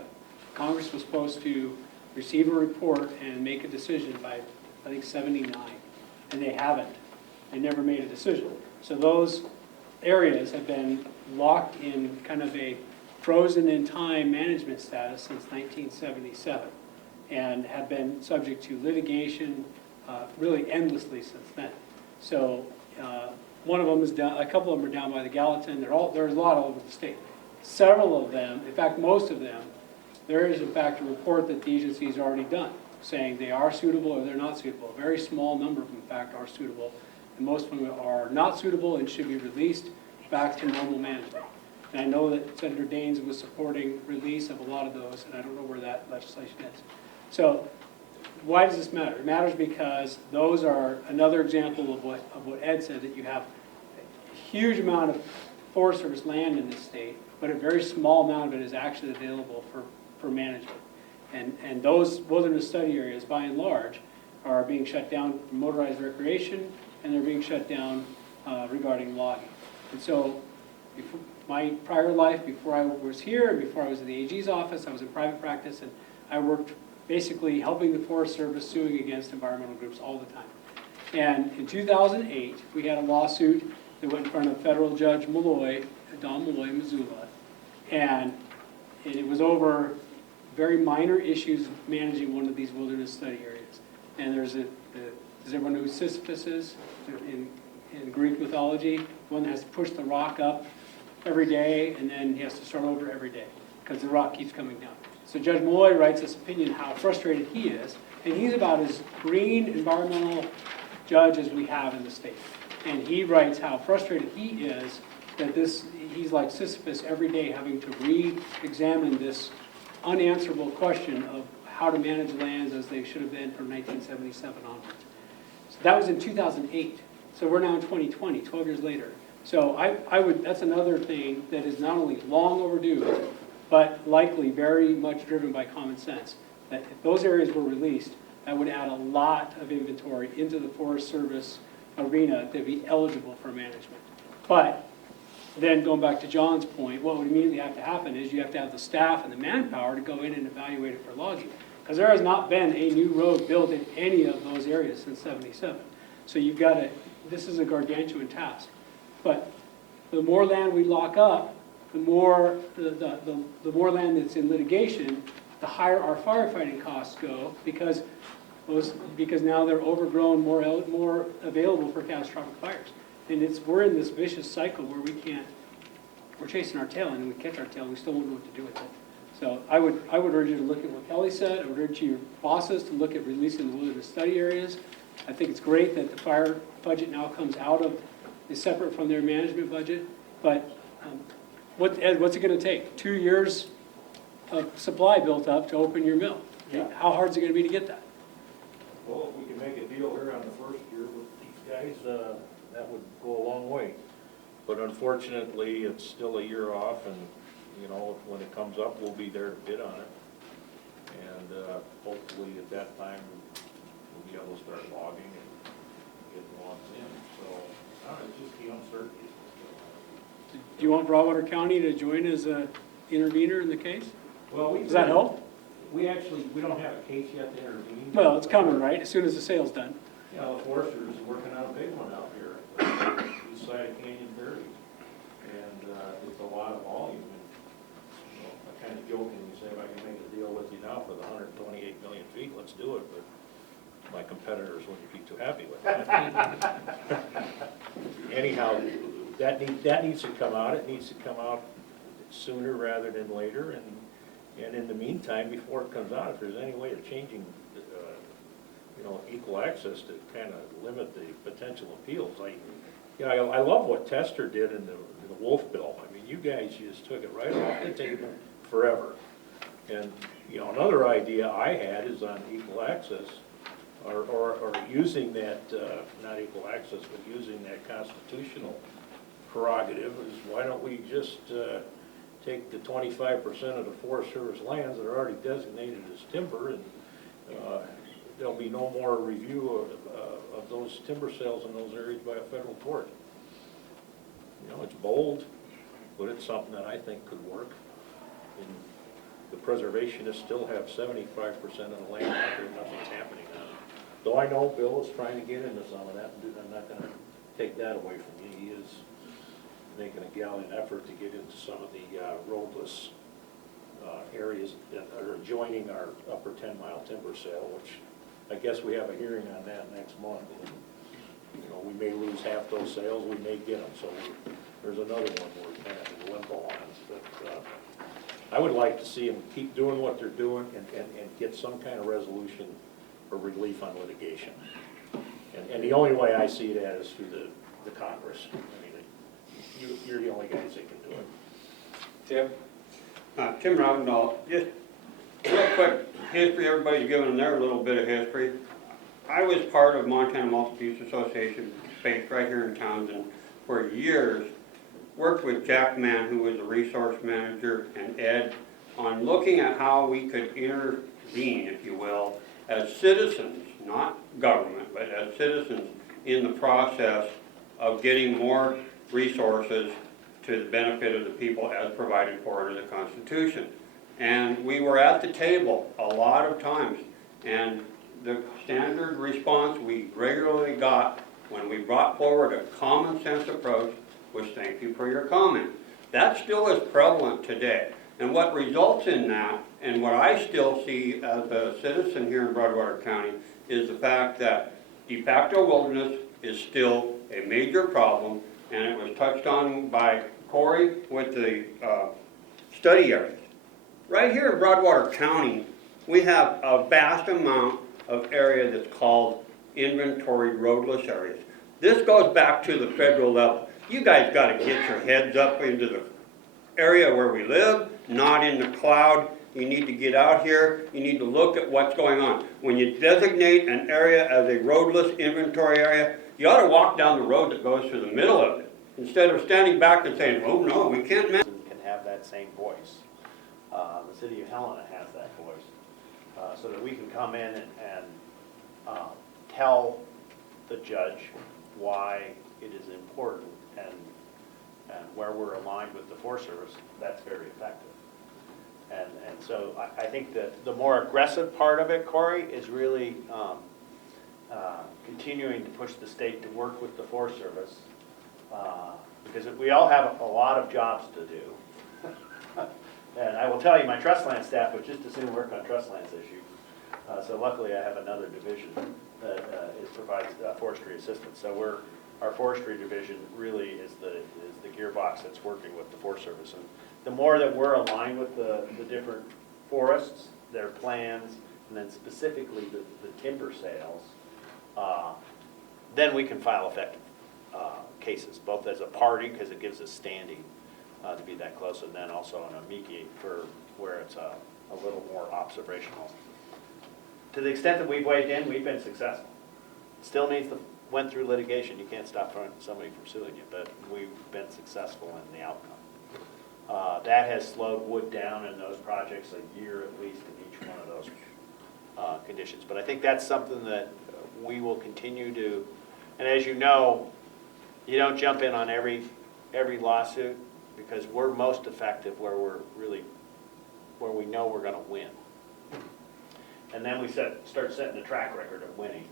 Congress was supposed to receive a report and make a decision by, I think, 79, and they haven't. They never made a decision. So those areas have been locked in kind of a frozen in time management status since 1977 and have been subject to litigation really endlessly since then. So one of them is down, a couple of them are down by the Gallatin. There's a lot all over the state. Several of them, in fact most of them, there is in fact a report that the agency has already done saying they are suitable or they're not suitable. A very small number of them in fact are suitable, and most of them are not suitable and should be released back to normal management. And I know that Senator Daines was supporting release of a lot of those, and I don't know where that legislation is. So why does this matter? It matters because those are another example of what Ed said, that you have a huge amount of Forest Service land in this state, but a very small amount of it is actually available for management. And those wilderness study areas, by and large, are being shut down for motorized recreation, and they're being shut down regarding logging. And so my prior life, before I was here and before I was in the AG's office, I was in private practice, and I worked basically helping the Forest Service suing against environmental groups all the time. And in 2008, we had a lawsuit that went in front of federal judge Malloy, Don Malloy, Missoula, and it was over very minor issues of managing one of these wilderness study areas. And does everyone know who Sisyphus is in Greek mythology? The one that has to push the rock up every day, and then he has to start over every day because the rock keeps coming down. So Judge Malloy writes this opinion how frustrated he is, and he's about as green environmental judge as we have in the state. And he writes how frustrated he is that he's like Sisyphus every day having to re-examine this unanswerable question of how to manage lands as they should have been from 1977 onwards. So that was in 2008. So we're now in 2020, 12 years later. So I would, that's another thing that is not only long overdue, but likely very much driven by common sense. That if those areas were released, that would add a lot of inventory into the Forest Service arena to be eligible for management. But then going back to John's point, what would immediately have to happen is you have to have the staff and the manpower to go in and evaluate it for logging. Because there has not been a new road built in any of those areas since '77. So you've got to, this is a gargantuan task. But the more land we lock up, the more the more land that's in litigation, the higher our firefighting costs go because now they're overgrown, more available for catastrophic fires. And we're in this vicious cycle where we're chasing our tail, and then we catch our tail, and we still don't know what to do with it. So I would urge you to look at what Kelly said. I would urge your bosses to look at releasing the wilderness study areas. I think it's great that the fire budget now comes is separate from their management budget. But what's it going to take? 2 years of supply built up to open your mill. Yeah. How hard is it going to be to get that? Well, if we can make a deal here on the first year with these guys, that would go a long way. But unfortunately, it's still a year off, and, you know, when it comes up, we'll be there to bid on it. And hopefully at that time, we'll be able to start logging and get logs in. So, it's just the uncertainty. Do you want Broadwater County to join as an intervener in the case? Well, Does that help? We don't have a case yet to intervene. Well, it's coming, right? As soon as the sale's done. You know, the foresters are working on a big one out here, east side of Canyon Ferry. And it's a lot of volume. And, you know, I kind of jokingly say, if I can make a deal with you now for the 128 million feet, let's do it. But my competitors wouldn't be too happy with that. Anyhow, that needs to come out. It needs to come out sooner rather than later. And in the meantime, before it comes out, if there's any way of changing, you know, equal access to kind of limit the potential appeals, I love what Tester did in the Wolf bill. I mean, you guys just took it right off the table forever. And, you know, another idea I had is on equal access, or using that, not equal access, but using that constitutional prerogative is why don't we just take the 25% of the Forest Service lands that are already designated as timber, and there'll be no more review of those timber sales in those areas by a federal court. You know, it's bold, but it's something that I think could work. And the preservationists still have 75% of the land out there, nothing's happening on it. Though I know Bill is trying to get into some of that, and I'm not gonna take that away from you. He is making a gallant effort to get into some of the roadless areas that are adjoining our upper 10-mile timber sale, which I guess we have a hearing on that next month. You know, we may lose half those sales, we may get them, so there's another one we're kind of in limbo on. But I would like to see them keep doing what they're doing and get some kind of resolution or relief on litigation. And the only way I see that is through the Congress. I mean, you're the only guys that can do it. Tim? Tim Robindahl, just real quick history, everybody's given their little bit of history. I was part of Montana Multi-Use Association, based right here in Townsend, for years. Worked with Jack Mann, who was the resource manager, and Ed, on looking at how we could intervene, if you will, as citizens, not government, but as citizens in the process of getting more resources to the benefit of the people as provided for under the Constitution. And we were at the table a lot of times, and the standard response we regularly got when we brought forward a common sense approach was thank you for your comment. That still is prevalent today. And what results in that, and what I still see as a citizen here in Broadwater County, is the fact that de facto wilderness is still a major problem, and it was touched on by Corey with the study areas. Right here in Broadwater County, we have a vast amount of area that's called inventory roadless areas. This goes back to the federal level. You guys got to get your heads up into the area where we live, not in the cloud. You need to get out here. You need to look at what's going on. When you designate an area as a roadless inventory area, you ought to walk down the road that goes through the middle of it instead of standing back and saying, oh, no, we can't manage. Can have that same voice. The city of Helena has that voice, so that we can come in and tell the judge why it is important and where we're aligned with the Forest Service. That's very effective. And so I think that the more aggressive part of it, Corey, is really continuing to push the state to work with the Forest Service, because we all have a lot of jobs to do. And I will tell you, my trust land staff would just as soon work on trust lands issues. So luckily, I have another division that provides forestry assistance. So our forestry division really is the gearbox that's working with the Forest Service. And the more that we're aligned with the different forests, their plans, and then specifically the timber sales, then we can file effective cases, both as a party, because it gives us standing to be that close, and then also an amici for where it's a little more observational. To the extent that we've weighed in, we've been successful. Still went through litigation. You can't stop somebody from suing you, but we've been successful in the outcome. That has slowed wood down in those projects a year at least in each one of those conditions. But I think that's something that we will continue to, and as you know, you don't jump in on every lawsuit, because we're most effective where we know we're going to win. And then we start setting a track record of winning,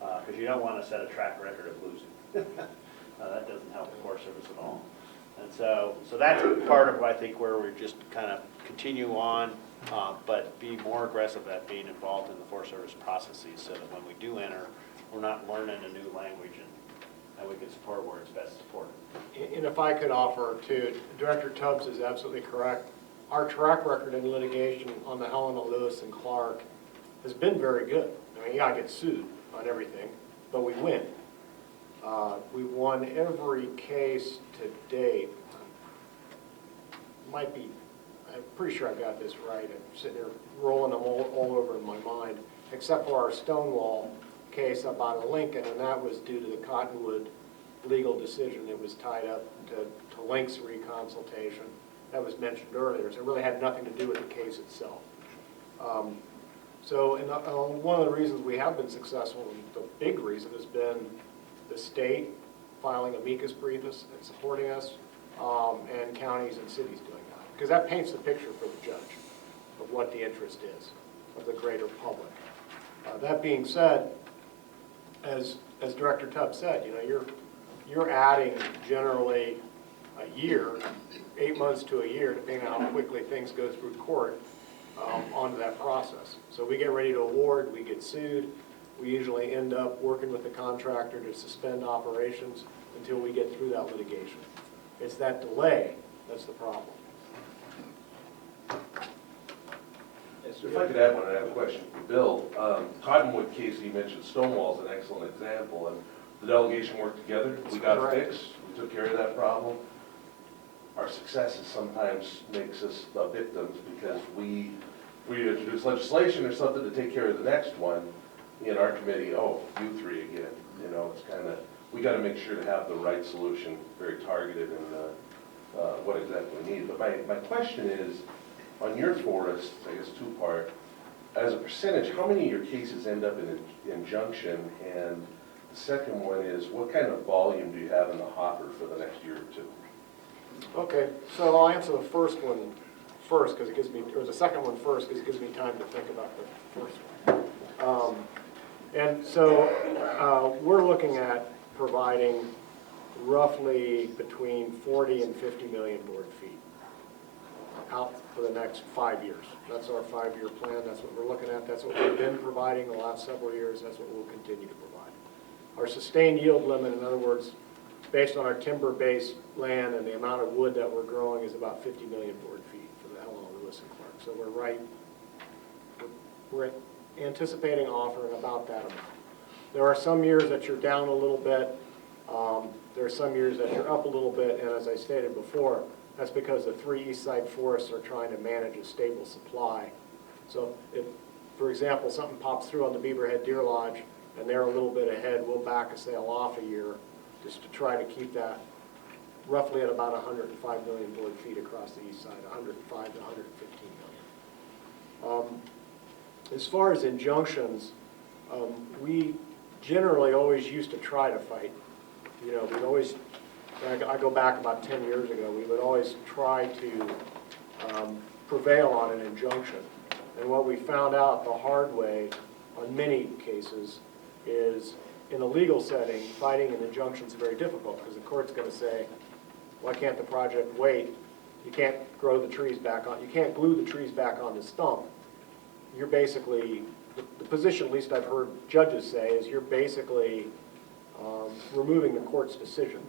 because you don't want to set a track record of losing. That doesn't help the Forest Service at all. And so that's part of, I think, where we just kind of continue on, but be more aggressive at being involved in the Forest Service processes, so that when we do enter, we're not learning a new language, and we can support where it's best supported. And if I could offer to, Director Tubbs is absolutely correct. Our track record in litigation on the Helena, Lewis, and Clark has been very good. I mean, yeah, I get sued on everything, but we win. We've won every case to date. Might be, I'm pretty sure I got this right. I'm sitting here rolling them all over in my mind, except for our Stonewall case up out of Lincoln, and that was due to the Cottonwood legal decision. It was tied up to Link's reconsultation. That was mentioned earlier, so it really had nothing to do with the case itself. One of the reasons we have been successful, and the big reason, has been the state filing amicus briefs and supporting us, and counties and cities doing that. Because that paints the picture for the judge of what the interest is of the greater public. That being said, as Director Tubbs said, you're adding generally a year, 8 months to a year, depending on how quickly things go through court, onto that process. So we get ready to award, we get sued, we usually end up working with the contractor to suspend operations until we get through that litigation. It's that delay that's the problem. If I could add one, I have a question for Bill. Cottonwood case, you mentioned Stonewall is an excellent example, and the delegation worked together. We got it fixed. We took care of that problem. Our successes sometimes makes us the victims, because we introduce legislation or something to take care of the next one. In our committee, oh, you three again. It's kind of, we got to make sure to have the right solution, very targeted in what exactly we need. But my question is, on your forests, I guess two-part, as a percentage, how many of your cases end up in an injunction? And the second one is, what kind of volume do you have in the hopper for the next year or two? Okay, so I'll answer the first one first, because it gives me, or the second one first, because it gives me time to think about the first one. And so we're looking at providing roughly between 40 and 50 million board feet out for the next 5 years. That's our 5-year plan. That's what we're looking at. That's what we've been providing the last several years. That's what we'll continue to provide. Our sustained yield limit, in other words, based on our timber-based land and the amount of wood that we're growing, is about 50 million board feet for the Helena, Lewis, and Clark. So we're anticipating offering about that amount. There are some years that you're down a little bit. There are some years that you're up a little bit, and as I stated before, that's because the 3 east side forests are trying to manage a stable supply. So if, for example, something pops through on the Beaverhead Deer Lodge and they're a little bit ahead, we'll back a sale off a year just to try to keep that roughly at about 105 million board feet across the east side, 105 to 115 million. As far as injunctions, we generally always used to try to fight. You know, we'd always, I go back about 10 years ago, we would always try to prevail on an injunction. And what we found out the hard way on many cases is in a legal setting, fighting an injunction is very difficult because the court's going to say, why can't the project wait? You can't grow the trees back on, you can't glue the trees back on the stump. You're basically, the position, at least I've heard judges say, is you're basically removing the court's decision.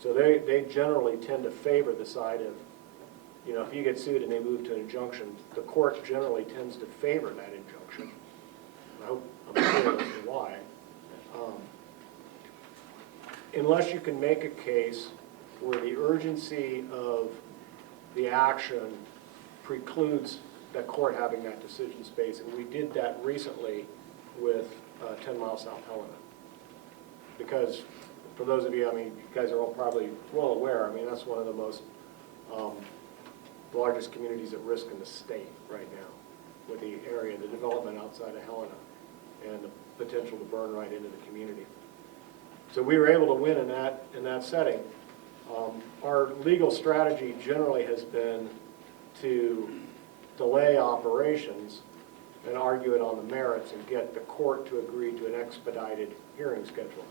So they generally tend to favor the side of, you know, if you get sued and they move to an injunction, the court generally tends to favor that injunction. I hope I'm clear as to why. Unless you can make a case where the urgency of the action precludes the court having that decision space, and we did that recently with 10 Mile South Helena. Because for those of you, I mean, you guys are all probably well aware, I mean, that's one of the most largest communities at risk in the state right now with the area, the development outside of Helena, and the potential to burn right into the community. So we were able to win in that setting. Our legal strategy generally has been to delay operations and argue it on the merits and get the court to agree to an expedited hearing schedule,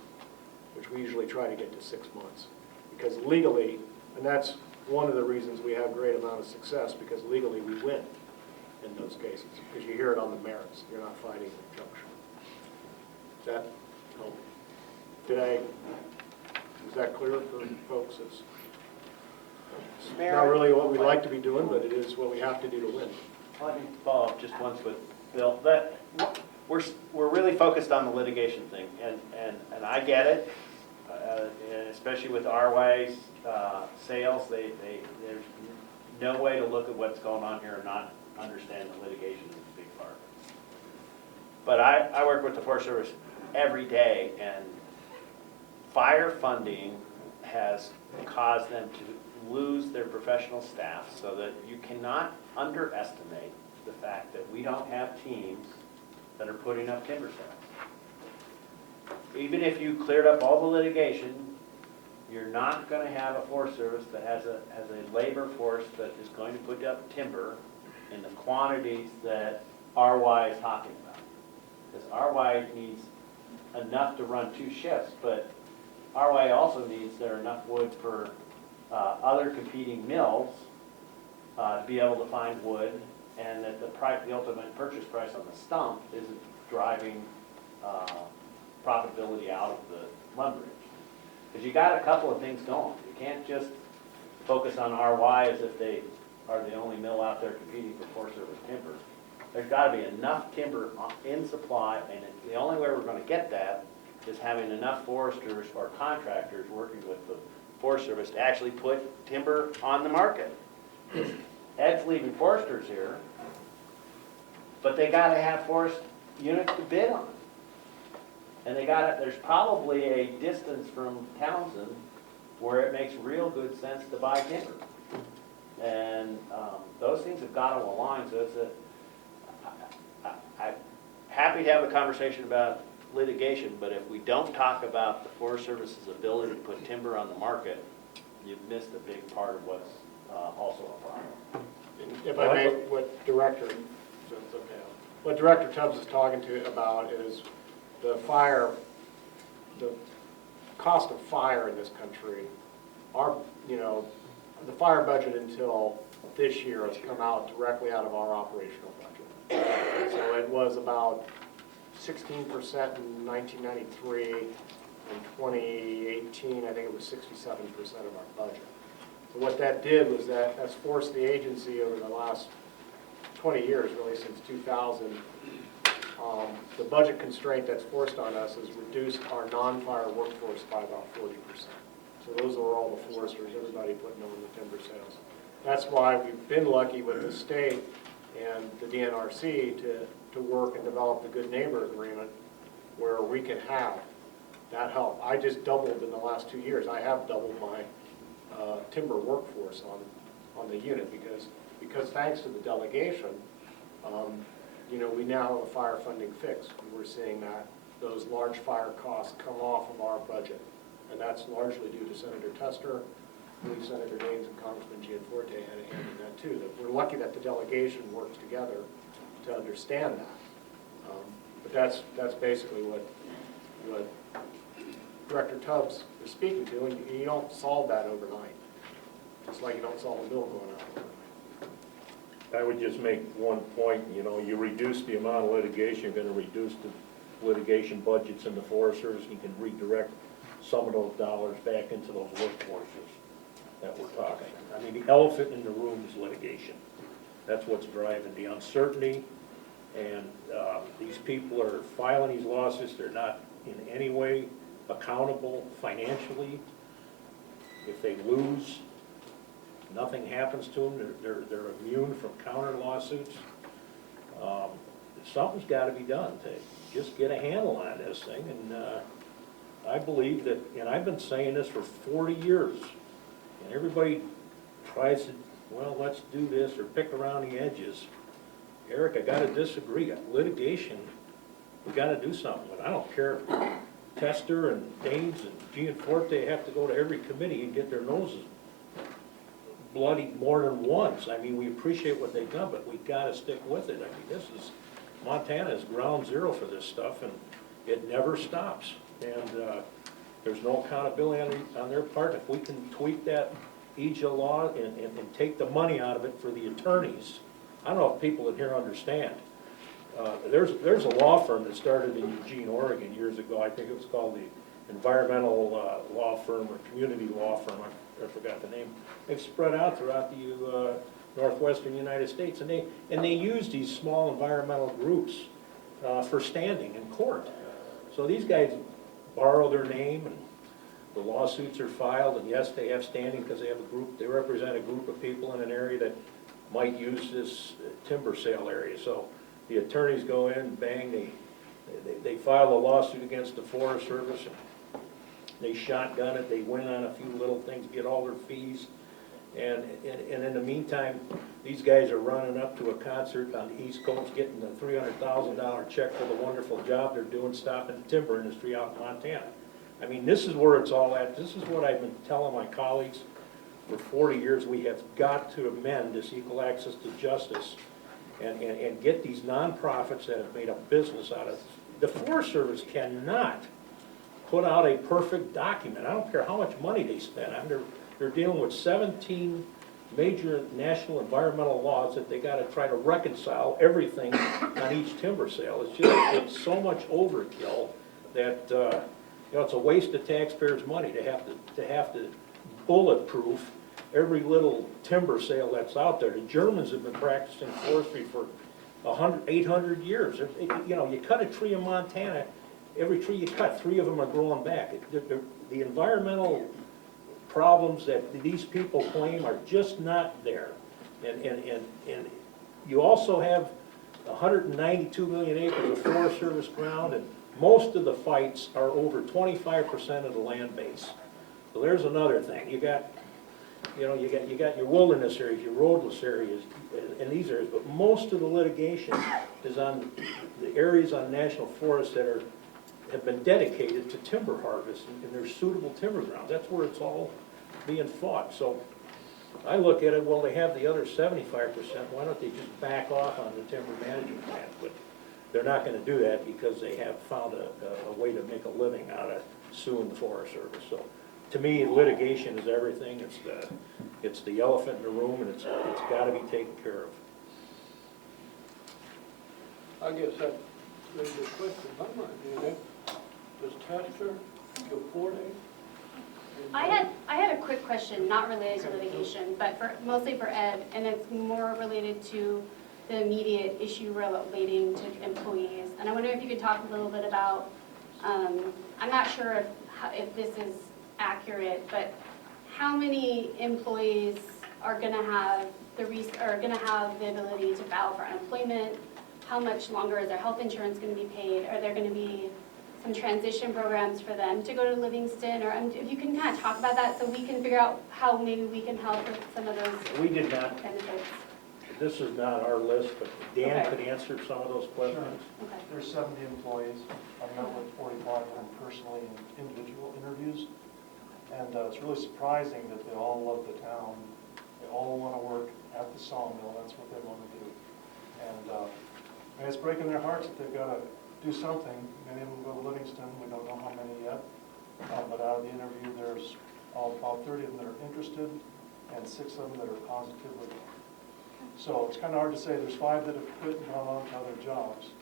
which we usually try to get to 6 months. Because legally, and that's one of the reasons we have great amount of success, because legally we win in those cases, because you hear it on the merits. You're not fighting an injunction. Does that help? Is that clear for folks? It's not really what we'd like to be doing, but it is what we have to do to win. Let me follow up just once with Bill. That we're really focused on the litigation thing, and I get it, and especially with RY's sales. There's no way to look at what's going on here and not understand the litigation is a big part. But I work with the Forest Service every day, and fire funding has caused them to lose their professional staff, so that you cannot underestimate the fact that we don't have teams that are putting up timber sales. Even if you cleared up all the litigation, you're not going to have a Forest Service that has a labor force that is going to put up timber in the quantities that RY is talking about. Because RY needs enough to run 2 shifts, but RY also needs there enough wood for other competing mills to be able to find wood, and that the ultimate purchase price on the stump isn't driving profitability out of the lumberage. Because you got a couple of things going. You can't just focus on RY as if they are the only mill out there competing for Forest Service timber. There's got to be enough timber in supply, and the only way we're going to get that is having enough foresters or contractors working with the Forest Service to actually put timber on the market. Ed's leaving foresters here, but they got to have forest units to bid on. And there's probably a distance from Townsend where it makes real good sense to buy timber. And those things have got to align, so I'm happy to have a conversation about litigation, but if we don't talk about the Forest Service's ability to put timber on the market, you've missed a big part of what's also a problem. If I may, what Director Tubbs is talking about is the cost of fire in this country. The fire budget until this year has come out directly out of our operational budget. So it was about 16% in 1993. In 2018, I think it was 67% of our budget. So what that did was that's forced the agency over the last 20 years, really since 2000, the budget constraint that's forced on us has reduced our non-fire workforce by about 40%. So those are all the foresters, everybody putting on the timber sales. That's why we've been lucky with the state and the DNRC to work and develop the Good Neighbor Agreement, where we can have that helped. I just doubled in the last 2 years. I have doubled my timber workforce on the unit because thanks to the delegation, you know, we now have a fire funding fix. And we're seeing that those large fire costs come off of our budget. And that's largely due to Senator Tester, I believe Senator Daines and Congressman Gianforte had a hand in that too. That we're lucky that the delegation works together to understand that. But that's basically what Director Tubbs is speaking to, and you don't solve that overnight. It's like you don't solve a bill going up overnight. I would just make one point, you know, you reduce the amount of litigation, you're gonna reduce the litigation budgets in the Forest Service, you can redirect some of those dollars back into those workforces that we're talking. I mean, the elephant in the room is litigation. That's what's driving the uncertainty, and these people are filing these lawsuits, they're not in any way accountable financially. If they lose, nothing happens to them, they're immune from counter lawsuits. Something's gotta be done to just get a handle on this thing, and I believe that, and I've been saying this for 40 years, and everybody tries to, well, let's do this, or pick around the edges. Eric, I gotta disagree. Litigation, we gotta do something with. I don't care if Tester and Daines and Gianforte have to go to every committee and get their noses bloodied more than once. I mean, we appreciate what they've done, but we gotta stick with it. I mean, this is, Montana is ground zero for this stuff, and it never stops. And there's no accountability on their part. If we can tweak that EJA law and take the money out of it for the attorneys, I don't know if people in here understand. There's a law firm that started in Eugene, Oregon years ago. I think it was called the Environmental Law Firm or Community Law Firm. I forgot the name. They've spread out throughout the northwestern United States, and they use these small environmental groups for standing in court. So these guys borrow their name, and the lawsuits are filed, and yes, they have standing because they have a group, they represent a group of people in an area that might use this timber sale area. So the attorneys go in, bang, they file a lawsuit against the Forest Service, and they shotgun it, they win on a few little things, get all their fees, and in the meantime, these guys are running up to a concert on the East Coast, getting the $300,000 check for the wonderful job they're doing stopping the timber industry out in Montana. I mean, this is where it's all at. This is what I've been telling my colleagues for 40 years. We have got to amend this equal access to justice and get these nonprofits that have made a business out of it. The Forest Service cannot put out a perfect document. I don't care how much money they spend. They're dealing with 17 major national environmental laws that they got to try to reconcile everything on each timber sale. It's so much overkill that you know, it's a waste of taxpayers' money to have to bulletproof every little timber sale that's out there. The Germans have been practicing forestry for 800 years. You know, you cut a tree in Montana, every tree you cut, 3 of them are growing back. The environmental problems that these people claim are just not there. And you also have 192 million acres of Forest Service ground, and most of the fights are over 25% of the land base. So there's another thing. You got your wilderness areas, your roadless areas, and these areas, but most of the litigation is on the areas on national forests that have been dedicated to timber harvest, and there's suitable timber ground. That's where it's all being fought. So I look at it, well, they have the other 75%, why don't they just back off on the timber management plan? But they're not going to do that because they have found a way to make a living out of suing the Forest Service. So to me, litigation is everything. It's the elephant in the room, and it's got to be taken care of. I guess that raises a question in my mind, does Tester, Gianforte? I had a quick question, not related to litigation, but mostly for Ed, and it's more related to the immediate issue relating to employees. And I wonder if you could talk a little bit about, I'm not sure if this is accurate, but how many employees are going to have the ability to file for unemployment? How much longer is their health insurance going to be paid? Are there going to be some transition programs for them to go to Livingston, or if you can kind of talk about that so we can figure out how maybe we can help with some of those We did not, benefits. this is not our list, but Dan Okay. could answer some of those questions. Okay. There's 70 employees. I've met with 45 of them personally in individual interviews. And it's really surprising that they all love the town. They all want to work at the Sawmill. That's what they want to do. And it's breaking their hearts that they've got to do something. Many of them go to Livingston. We don't know how many yet. But out of the interview, there's about 30 of them that are interested and 6 of them that are positively. So it's kind of hard to say. There's 5 that have quit and gone on to other jobs.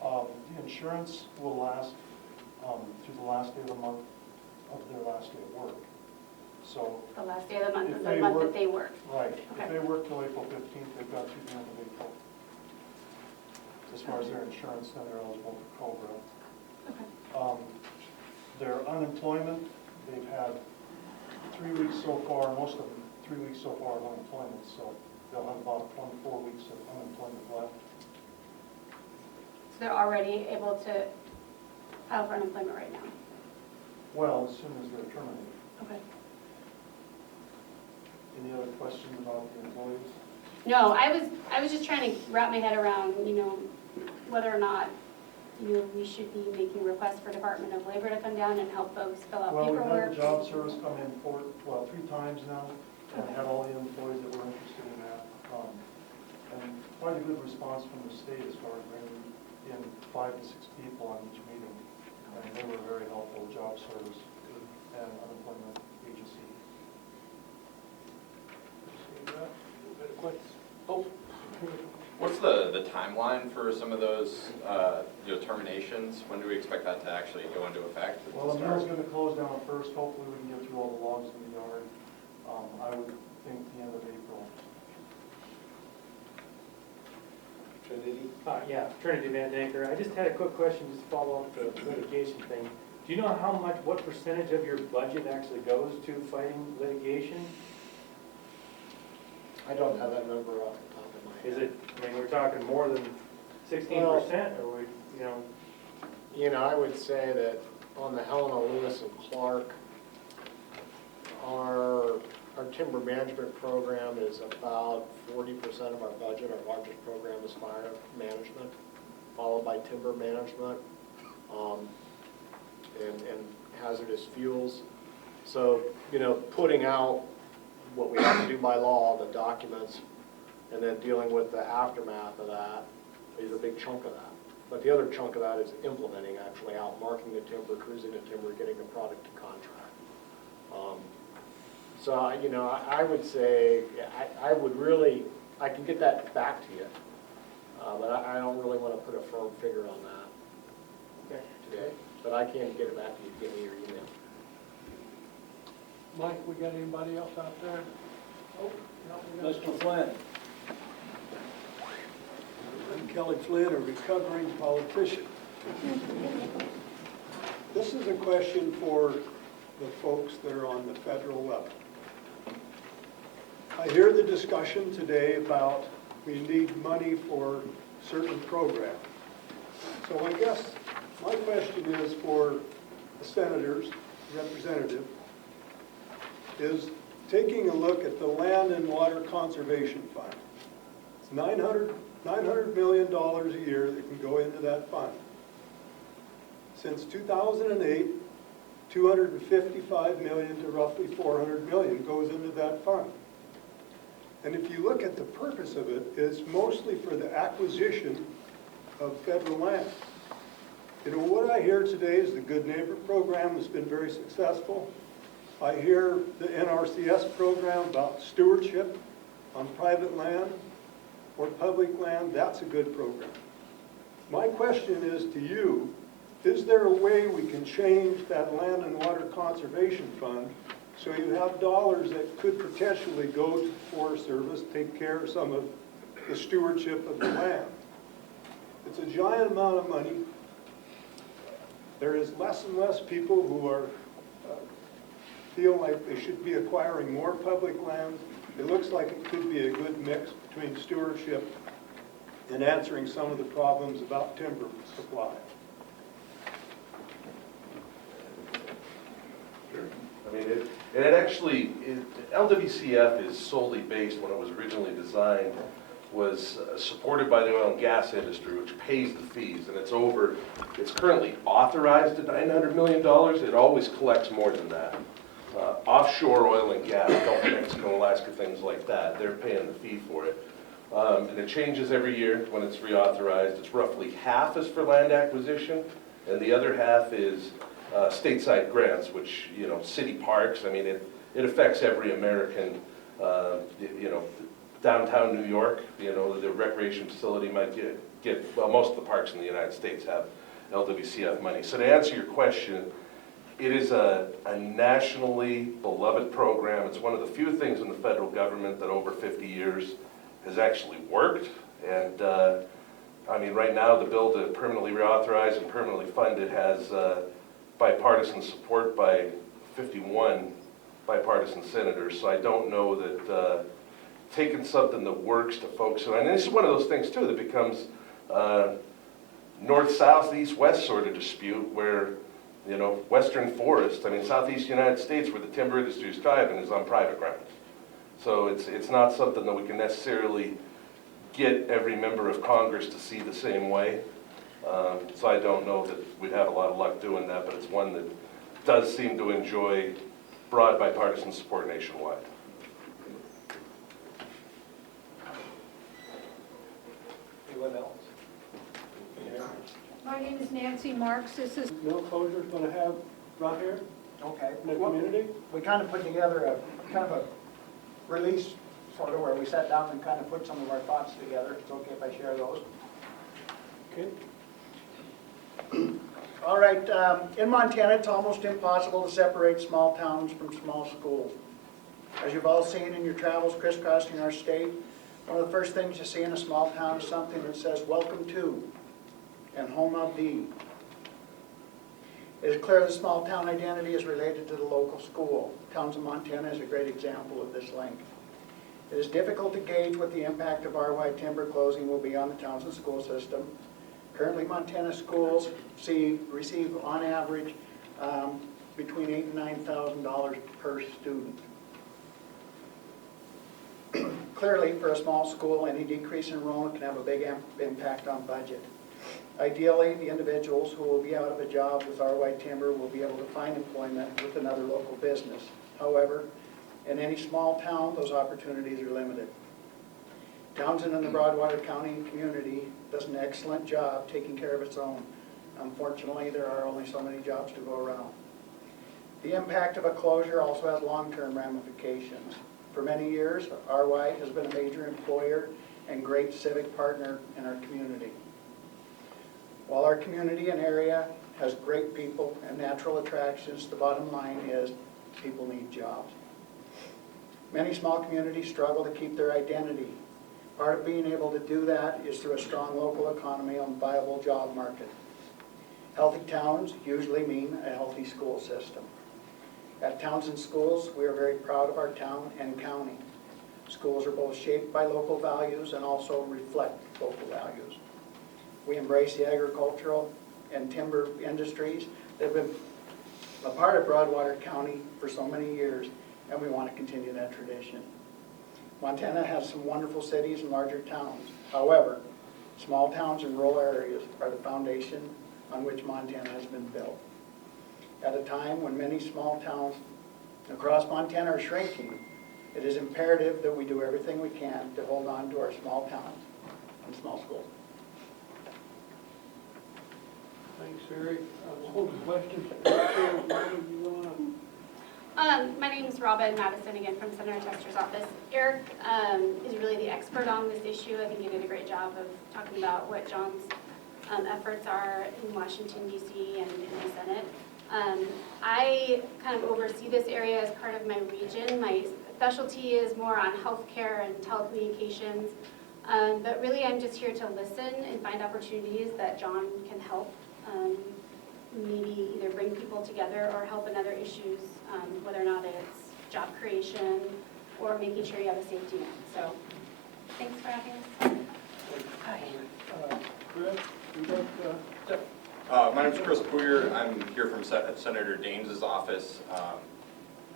The insurance will last through the last day of the month of their last day of work. So The last day of the month if is the they month work- that they work. Right. Okay. If they work till April 15th, they've got to the end of April. As far as their insurance, then they're eligible for COBRA. Okay. Their unemployment, they've had 3 weeks so far, most of them 3 weeks so far of unemployment, so they'll have about 24 weeks of unemployment left. So they're already able to file for unemployment right now? Well, as soon as they're terminated. Okay. Any other questions about the employees? No, I was just trying to wrap my head around, whether or not, we should be making requests for Department of Labor to come down and help folks fill out Well, we've paperwork. had the job service come in 3 times now, and had all the employees that were interested in that. And quite a good response from the state as far as bringing in 5 to 6 people on each meeting. And they were very helpful, job service and unemployment agency. What's the timeline for some of those, terminations? When do we expect that to actually go into effect? Well, the mill's going to close down first. Hopefully we can get through all the logs in the yard. I would think the end of April. Trinity? Yeah, Trinity Van Danker. I just had a quick question, just to follow up the litigation thing. Do you know what percentage of your budget actually goes to fighting litigation? I don't have that number off the top of my head. Is it, we're talking more than 16%, or we, I would say that on the Helena, Lewis, and Clark, our timber management program is about 40% of our budget. Our largest program is fire management, followed by timber management, and hazardous fuels. So, putting out what we have to do by law, the documents, and then dealing with the aftermath of that is a big chunk of that. But the other chunk of that is implementing, actually out marking the timber, cruising the timber, getting the product to contract. So, I would say, I can get that back to you, but I don't really want to put a firm figure on that today. But I can get it back to you, give me your email. Mike, we got anybody else out there? Oh, no, Mr. Flynn? I'm Kelly Flynn, a recovering politician. This is a question for the folks that are on the federal level. I hear the discussion today about we need money for certain programs. So I guess my question is for the senators, representative, is taking a look at the Land and Water Conservation Fund. It's $900 million a year that can go into that fund. Since 2008, $255 million to roughly $400 million goes into that fund. And if you look at the purpose of it, it's mostly for the acquisition of federal land. What I hear today is the Good Neighbor program has been very successful. I hear the NRCS program about stewardship on private land or public land. That's a good program. My question is to you, is there a way we can change that Land and Water Conservation Fund so you have dollars that could potentially go to the Forest Service, take care of some of the stewardship of the land? It's a giant amount of money. There is less and less people who feel like they should be acquiring more public lands. It looks like it could be a good mix between stewardship and answering some of the problems about timber supply. I mean, it actually, LWCF is solely based, when it was originally designed, was supported by the oil and gas industry, which pays the fees, and it's currently authorized at $900 million. It always collects more than that. Offshore oil and gas, Gulf of Mexico, Alaska, things like that, they're paying the fee for it. And it changes every year when it's reauthorized. It's roughly half is for land acquisition, and the other half is stateside grants, which, you know, city parks. I mean, it affects every American, you know, downtown New York, you know, the recreation facility might get, well, most of the parks in the United States have LWCF money. So to answer your question, it is a nationally beloved program. It's one of the few things in the federal government that over 50 years has actually worked. And I mean, right now, the bill to permanently reauthorize and permanently fund it has bipartisan support by 51 bipartisan senators. So I don't know that taking something that works to focus on, and this is one of those things too that becomes north-south, east-west sort of dispute where, you know, western forests, I mean, southeast United States where the timber industry is thriving is on private ground. So it's not something that we can necessarily get every member of Congress to see the same way. So I don't know that we'd have a lot of luck doing that, but it's one that does seem to enjoy broad bipartisan support nationwide. Anyone else? My name is Nancy Marks. This is Mill closure's gonna have right here Okay. in the community? We kind of put together a, kind of a release, sort of, where we sat down and kind of put some of our thoughts together. It's okay if I share those? Okay. All right, in Montana, it's almost impossible to separate small towns from small schools. As you've all seen in your travels crisscrossing our state, one of the first things you see in a small town is something that says, "Welcome to," and "Home of thee." It is clear the small town identity is related to the local school. Townsend, Montana is a great example of this link. It is difficult to gauge what the impact of RY timber closing will be on the Townsend school system. Currently, Montana schools receive on average between $8,000 and $9,000 per student. Clearly, for a small school, any decrease in enrollment can have a big impact on budget. Ideally, the individuals who will be out of a job with RY Timber will be able to find employment with another local business. However, in any small town, those opportunities are limited. Townsend and the Broadwater County community does an excellent job taking care of its own. Unfortunately, there are only so many jobs to go around. The impact of a closure also has long-term ramifications. For many years, RY has been a major employer and great civic partner in our community. While our community and area has great people and natural attractions, the bottom line is people need jobs. Many small communities struggle to keep their identity. Part of being able to do that is through a strong local economy and viable job market. Healthy towns usually mean a healthy school system. At Townsend Schools, we are very proud of our town and county. Schools are both shaped by local values and also reflect local values. We embrace the agricultural and timber industries that have been a part of Broadwater County for so many years, and we want to continue that tradition. Montana has some wonderful cities and larger towns. However, small towns and rural areas are the foundation on which Montana has been built. At a time when many small towns across Montana are shrinking, it is imperative that we do everything we can to hold on to our small towns and small schools. Thanks, Eric. Hold the questions. My name is Robin Madison, again from Senator Tester's office. Eric is really the expert on this issue. I think he did a great job of talking about what John's efforts are in Washington, D.C. and in the Senate. I kind of oversee this area as part of my region. My specialty is more on healthcare and telecommunications, but really I'm just here to listen and find opportunities that John can help maybe either bring people together or help in other issues, whether or not it's job creation or making sure you have a safety net. So thanks for having us. Hi. Chris, you got, My name is Chris Poyer. I'm here from Senator Daines' office.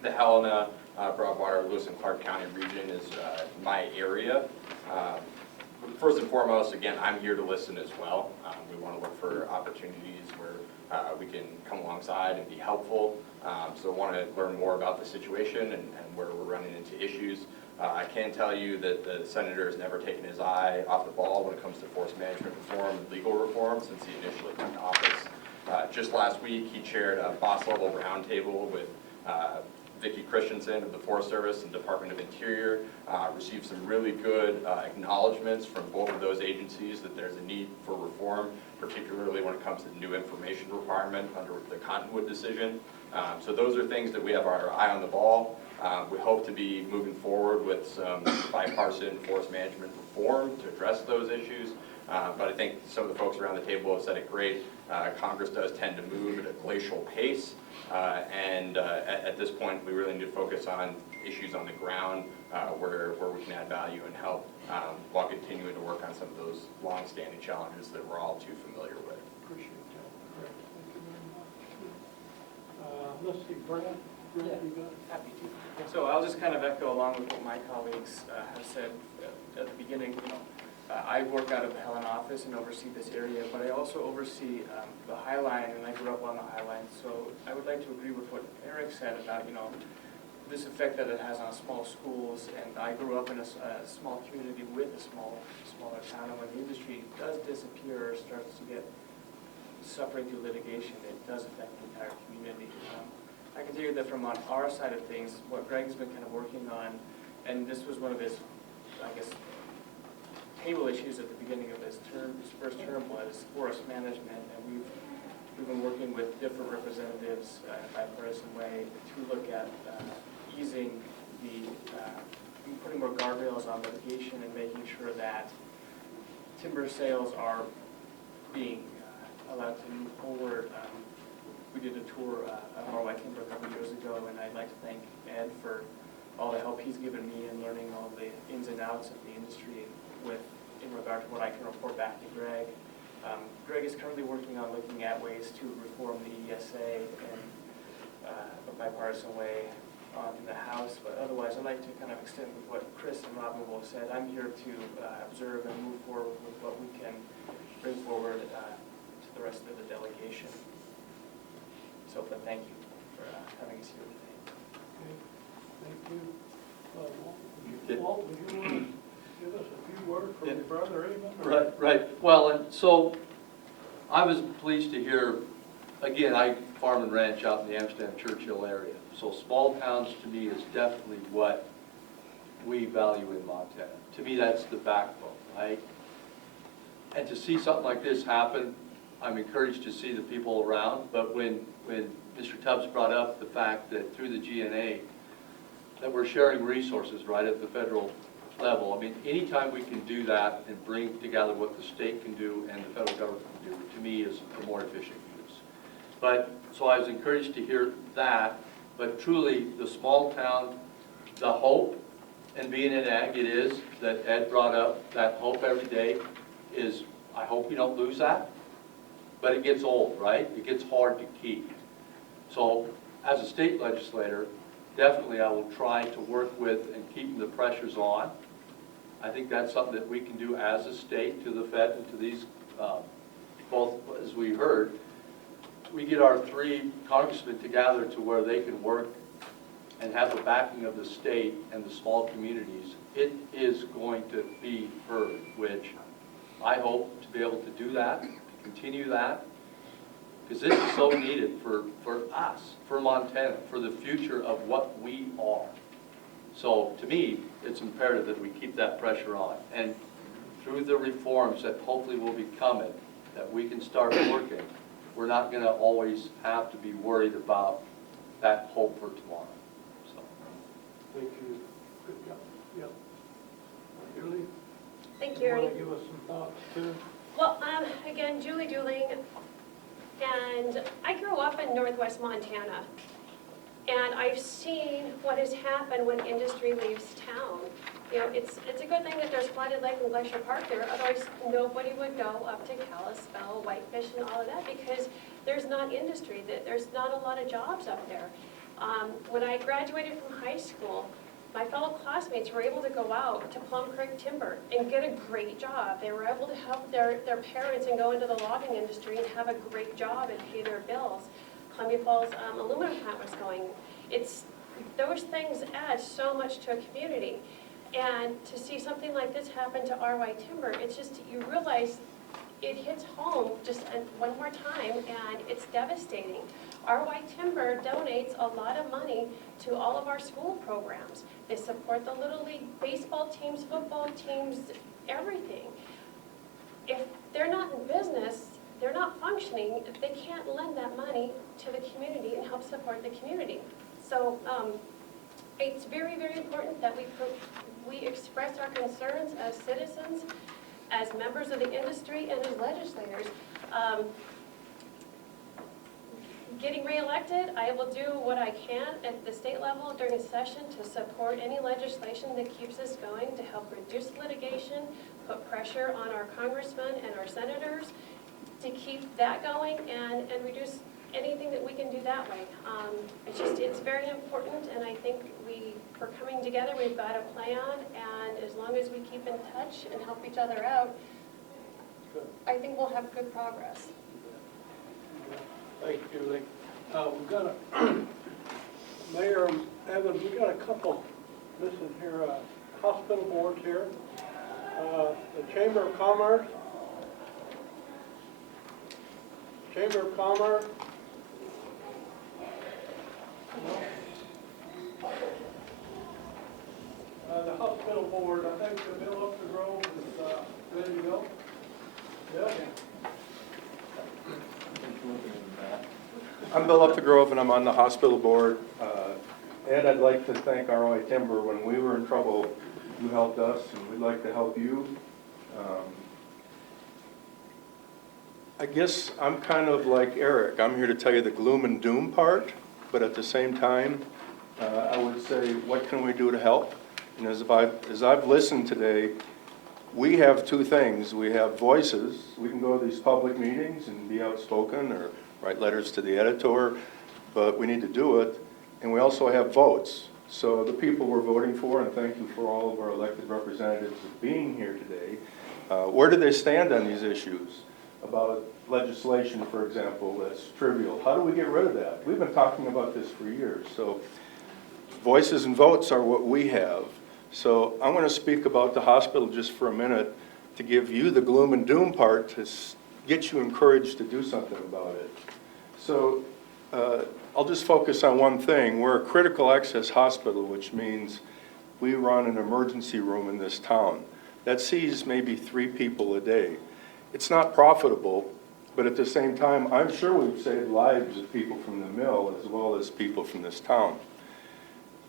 the Helena, Broadwater, Lewis and Clark County region is my area. First and foremost, again, I'm here to listen as well. We want to look for opportunities where we can come alongside and be helpful. So I want to learn more about the situation and where we're running into issues. I can tell you that the Senator has never taken his eye off the ball when it comes to forest management reform and legal reform since he initially took office. Just last week, he chaired a boss-level roundtable with Vicki Christensen of the Forest Service and Department of Interior, received some really good acknowledgments from both of those agencies that there's a need for reform, particularly when it comes to the new information requirement under the Cottonwood decision. So those are things that we have our eye on the ball. We hope to be moving forward with some bipartisan forest management reform to address those issues. But I think some of the folks around the table have said it great. Congress does tend to move at a glacial pace. At this point, we really need to focus on issues on the ground where we can add value and help while continuing to work on some of those long-standing challenges that we're all too familiar with. Appreciate that. Great. Thank you very much. Let's see, Brad, you got it? Happy to. So I'll just kind of echo along with what my colleagues have said at the beginning. I work out of the Helen office and oversee this area, but I also oversee the High Line, and I grew up on the High Line. So I would like to agree with what Eric said about, this effect that it has on small schools. And I grew up in a small community with a smaller town, and when the industry does disappear or starts to get suffering through litigation, it does affect the entire community. I can tell you that from on our side of things, what Greg has been kind of working on, and this was one of his, I guess, table issues at the beginning of his first term was forest management, and we've been working with different representatives in a bipartisan way to look at easing putting more guardrails on litigation and making sure that timber sales are being allowed to move forward. We did a tour of Norway Timber a couple years ago, and I'd like to thank Ed for all the help he's given me in learning all the ins and outs of the industry in regard to what I can report back to Greg. Greg is currently working on looking at ways to reform the ESA in a bipartisan way in the House, but otherwise I'd like to kind of extend with what Chris and Robin both said. I'm here to observe and move forward with what we can bring forward to the rest of the delegation. So, but thank you for having us here today. Okay, thank you. Walt, would you want to give us a few words from your brother, even? Right. Well, and so I was pleased to hear, again, I farm and ranch out in the Amsterdam-Churchill area. So small towns to me is definitely what we value in Montana. To me, that's the backbone, right? And to see something like this happen, I'm encouraged to see the people around, but when Mr. Tubbs brought up the fact that through the GNA, that we're sharing resources right at the federal level. I mean, anytime we can do that and bring together what the state can do and the federal government can do, to me is a more efficient use. But, so I was encouraged to hear that, but truly the small town, the hope, and being in ag, it is, that Ed brought up, that hope every day is, I hope you don't lose that. But it gets old, right? It gets hard to keep. So as a state legislator, definitely I will try to work with and keep the pressures on. I think that's something that we can do as a state to the Fed and to these, both, as we heard, we get our 3 congressmen together to where they can work and have the backing of the state and the small communities. It is going to be heard, which I hope to be able to do that, continue that, because this is so needed for us, for Montana, for the future of what we are. So to me, it's imperative that we keep that pressure on. And through the reforms that hopefully will be coming, that we can start working, we're not going to always have to be worried about that hope for tomorrow. So. Thank you. Good job. Yep. Julie? Thank you, You Ernie. want to give us some thoughts, too? Well, again, Julie Dooling, and I grew up in northwest Montana, and I've seen what has happened when industry leaves town. You know, it's a good thing that there's flooded lake and Glacier Park there, otherwise nobody would go up to Kalispell, Whitefish, and all of that, because there's not industry, there's not a lot of jobs up there. When I graduated from high school, my fellow classmates were able to go out to Plum Creek Timber and get a great job. They were able to help their parents and go into the logging industry and have a great job and pay their bills. Columbia Falls aluminum plant was going. Those things add so much to a community. And to see something like this happen to RY Timber, it's just, you realize it hits home just one more time, and it's devastating. RY Timber donates a lot of money to all of our school programs. They support the Little League baseball teams, football teams, everything. If they're not in business, they're not functioning, they can't lend that money to the community and help support the community. So it's very, very important that we express our concerns as citizens, as members of the industry, and as legislators. Getting reelected, I will do what I can at the state level during a session to support any legislation that keeps us going, to help reduce litigation, put pressure on our congressmen and our senators to keep that going and reduce anything that we can do that way. It's very important, and I think we're coming together, we've got a plan, and as long as we keep in touch and help each other out, I think we'll have good progress. Thank you, Julie. We've got Mayor Evans, we've got a couple, listen here, hospital boards here. The Chamber of Commerce. The hospital board, I think the Bill Up the Grove is ready to go. Yeah. I'm Bill Up the Grove, and I'm on the hospital board. Ed, I'd like to thank ROI Timber. When we were in trouble, you helped us, and we'd like to help you. I guess I'm kind of like Eric. I'm here to tell you the gloom and doom part, but at the same time, I would say, what can we do to help? And as I've listened today, we have two things. We have voices. We can go to these public meetings and be outspoken or write letters to the editor, but we need to do it. And we also have votes. So the people we're voting for, and thank you for all of our elected representatives being here today, where do they stand on these issues? About legislation, for example, that's trivial. How do we get rid of that? We've been talking about this for years. So voices and votes are what we have. So I'm going to speak about the hospital just for a minute to give you the gloom and doom part to get you encouraged to do something about it. So I'll just focus on one thing. We're a critical access hospital, which means we run an emergency room in this town. That sees maybe 3 people a day. It's not profitable, but at the same time, I'm sure we've saved lives of people from the mill as well as people from this town.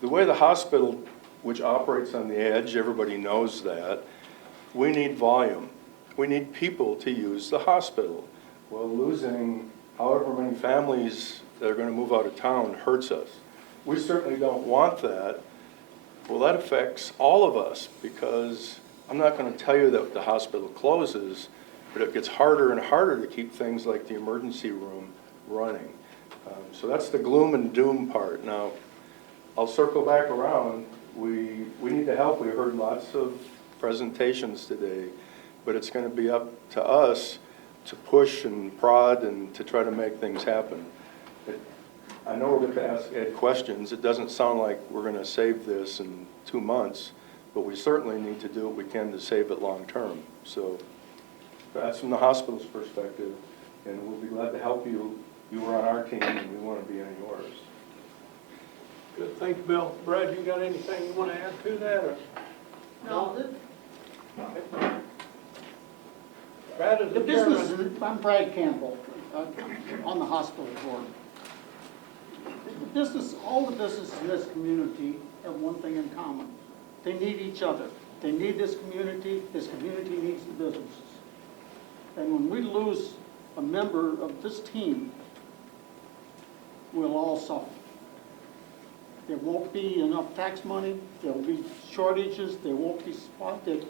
The way the hospital, which operates on the edge, everybody knows that, we need volume. We need people to use the hospital. Well, losing however many families that are going to move out of town hurts us. We certainly don't want that. Well, that affects all of us, because I'm not going to tell you that the hospital closes, but it gets harder and harder to keep things like the emergency room running. So that's the gloom and doom part. Now, I'll circle back around. We need to help. We heard lots of presentations today, but it's going to be up to us to push and prod and to try to make things happen. I know we're going to ask Ed questions. It doesn't sound like we're going to save this in 2 months, but we certainly need to do what we can to save it long term. So that's from the hospital's perspective, and we'll be glad to help you. You were on our team, and we want to be on yours. Good, thanks, Bill. Brad, you got anything you want to add to that, or? No, Brad is the the business, chairman. I'm Brad Campbell, on the hospital board. The business, all the businesses in this community have one thing in common. They need each other. They need this community needs the businesses. And when we lose a member of this team, we'll all suffer. There won't be enough tax money, there will be shortages, there won't be spotted.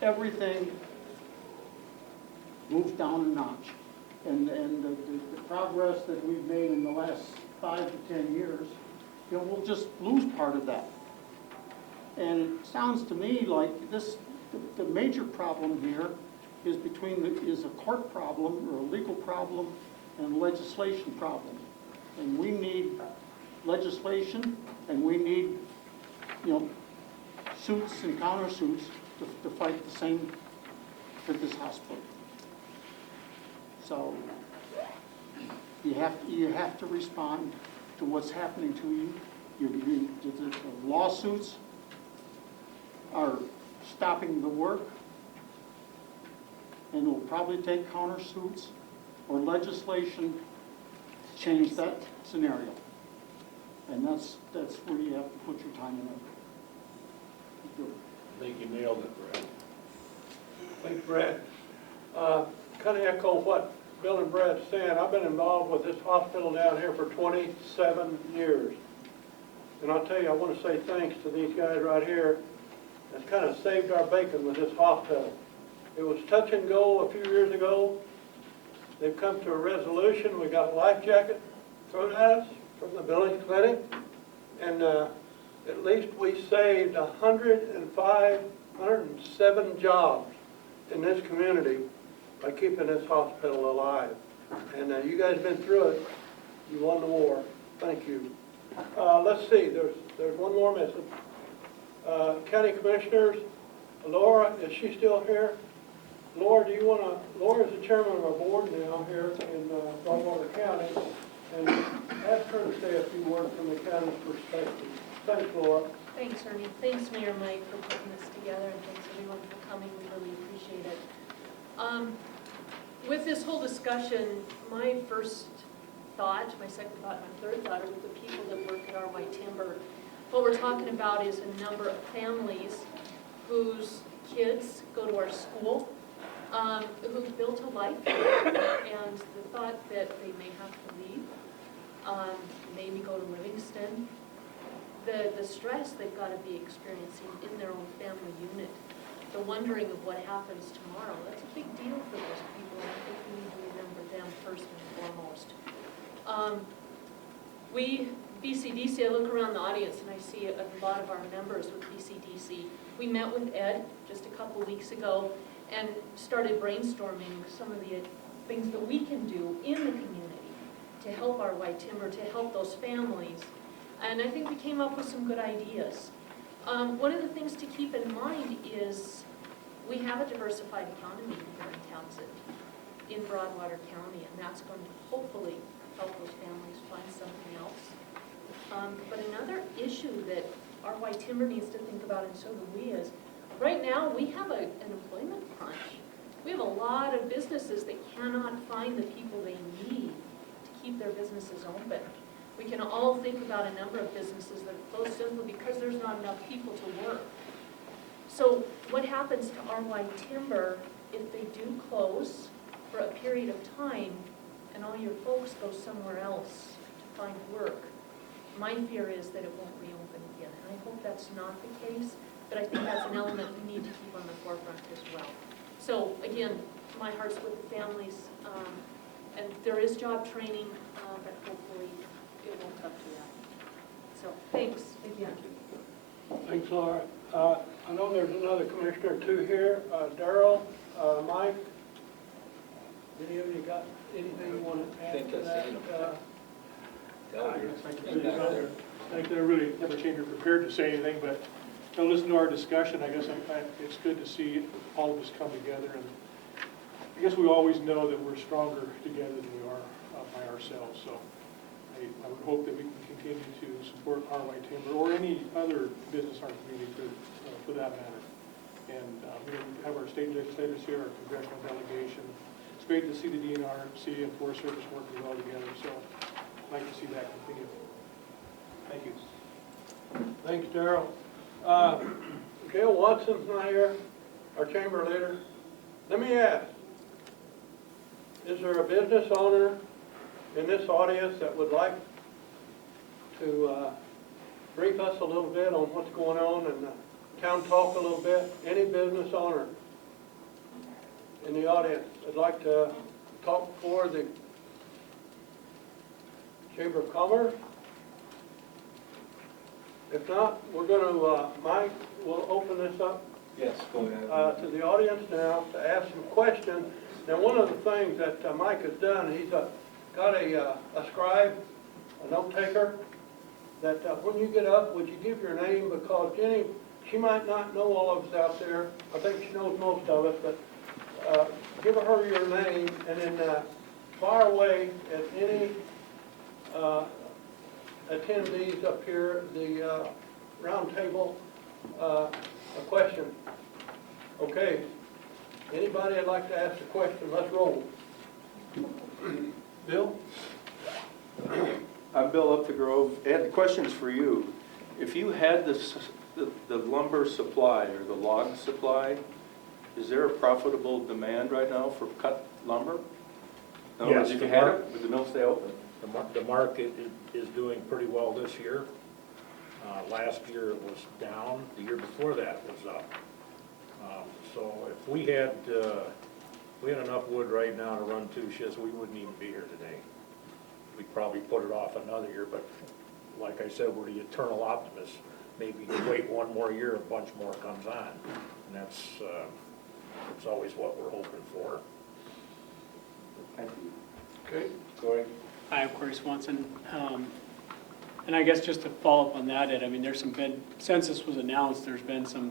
Everything moves down a notch. And the progress that we've made in the last 5 to 10 years we'll just lose part of that. And it sounds to me like the major problem here is is a court problem or a legal problem and a legislation problem. And we need legislation, and we need, suits and countersuits to fight the same for this hospital. So you have to respond to what's happening to you. The lawsuits are stopping the work, and we'll probably take countersuits or legislation to change that scenario. And that's where you have to put your time and effort. I think you nailed it, Brad. Thanks, Brad. Kind of echo what Bill and Brad said. I've been involved with this hospital down here for 27 years. And I'll tell you, I want to say thanks to these guys right here. It's kind of saved our bacon with this hospital. It was touch and go a few years ago. They've come to a resolution. We got a life jacket thrown at us from the village clinic. And at least we saved 107 jobs in this community by keeping this hospital alive. And you guys have been through it. You won the war. Thank you. Let's see, there's one more message. County Commissioners, Laura, is she still here? Laura, Laura's the chairman of our board now here in Broadwater County, and ask her to say a few words from the county's perspective. Thanks, Laura. Thanks, Ernie. Thanks, Mayor Mike, for putting this together, and thanks everyone for coming. We really appreciate it. With this whole discussion, my first thought, my second thought, my third thought are with the people that work at RY Timber. What we're talking about is a number of families whose kids go to our school, who've built a life here, and the thought that they may have to leave, maybe go to Livingston, the stress they've got to be experiencing in their own family unit, the wondering of what happens tomorrow, that's a big deal for those people, and I think we need to remember them first and foremost. BCDC, I look around the audience and I see a lot of our members with BCDC. We met with Ed just a couple weeks ago and started brainstorming some of the things that we can do in the community to help our white timber, to help those families. And I think we came up with some good ideas. One of the things to keep in mind is we have a diversified economy here in Townsend, in Broadwater County, and that's going to hopefully help those families find something else. But another issue that RY Timber needs to think about, and so do we, is right now we have an employment crunch. We have a lot of businesses that cannot find the people they need to keep their businesses open. We can all think about a number of businesses that are closed simply because there's not enough people to work. So what happens to RY Timber if they do close for a period of time and all your folks go somewhere else to find work? My fear is that it won't reopen again, and I hope that's not the case, but I think that's an element we need to keep on the forefront as well. So again, my heart's with the families, and there is job training, but hopefully it won't come to that. So thanks again. Thanks, Laura. I know there's another commissioner too here, Darrell, Mike. Any of you got anything you want to add to that? I think they're really never change or prepared to say anything, but to listen to our discussion, I guess it's good to see all of us come together, and I guess we always know that we're stronger together than we are by ourselves. So I would hope that we can continue to support RY Timber or any other business in our community for that matter. And we have our state legislators here, our congressional delegation. It's great to see the DNRC and Forest Service working well together. So I'd like to see that continue. Thank you. Thanks, Darrell. Gail Watson's not here, our chamber leader. Let me ask, is there a business owner in this audience that would like to brief us a little bit on what's going on and town talk a little bit? Any business owner in the audience that'd like to talk for the Chamber of Commerce? If not, we're gonna, Mike, we'll open this up Yes, go ahead. to the audience now to ask some questions. Now, one of the things that Mike has done, he's got a scribe, a note taker, that when you get up, would you give your name, because Jenny, she might not know all of us out there. I think she knows most of us, but give her your name, and then fire away at any attendees up here, the round table, a question. Okay, anybody would like to ask a question, let's roll. Bill? I'm Bill Up the Grove. Ed, the question's for you. If you had the lumber supply or the log supply, is there a profitable demand right now for cut lumber? In other words, Yes, if you had it, would the mill stay open? The market is doing pretty well this year. Last year it was down, the year before that was up. So if we had enough wood right now to run 2 shifts, we wouldn't even be here today. We'd probably put it off another year, but like I said, we're the eternal optimists. Maybe wait 1 more year, a bunch more comes on. And that's always what we're hoping for. Thank you. Okay, Corey. Hi, I'm Corey Swanson. And I guess just to follow up on that, Ed, I mean, census was announced, there's been some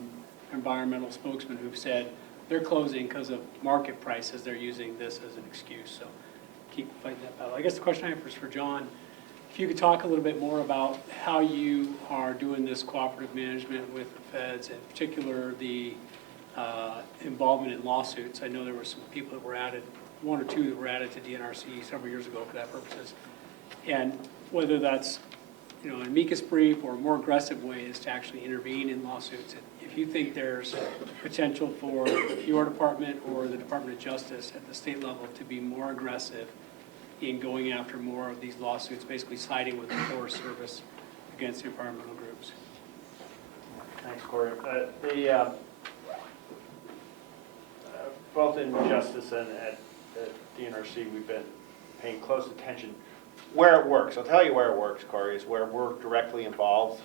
environmental spokesmen who've said they're closing because of market prices. They're using this as an excuse, so keep fighting that battle. I guess the question I have is for John. If you could talk a little bit more about how you are doing this cooperative management with the feds, in particular the involvement in lawsuits. I know there were some people that were added, 1 or 2 that were added to DNRC several years ago for that purposes. And whether that's, you know, an amicus brief or a more aggressive way is to actually intervene in lawsuits. If you think there's potential for your department or the Department of Justice at the state level to be more aggressive in going after more of these lawsuits, basically siding with the Forest Service against the environmental groups. Thanks, Corey. Both in Justice and at DNRC, we've been paying close attention where it works. I'll tell you where it works, Corey, is where we're directly involved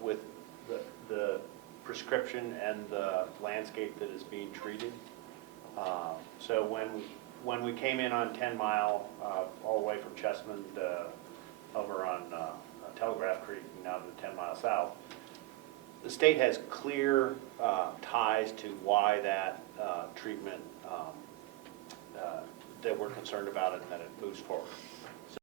with the prescription and the landscape that is being treated. So when we came in on 10 Mile, all the way from Chessman over on Telegraph Creek and down to 10 Mile South, the state has clear ties to why that treatment, that we're concerned about it and that it moves forward.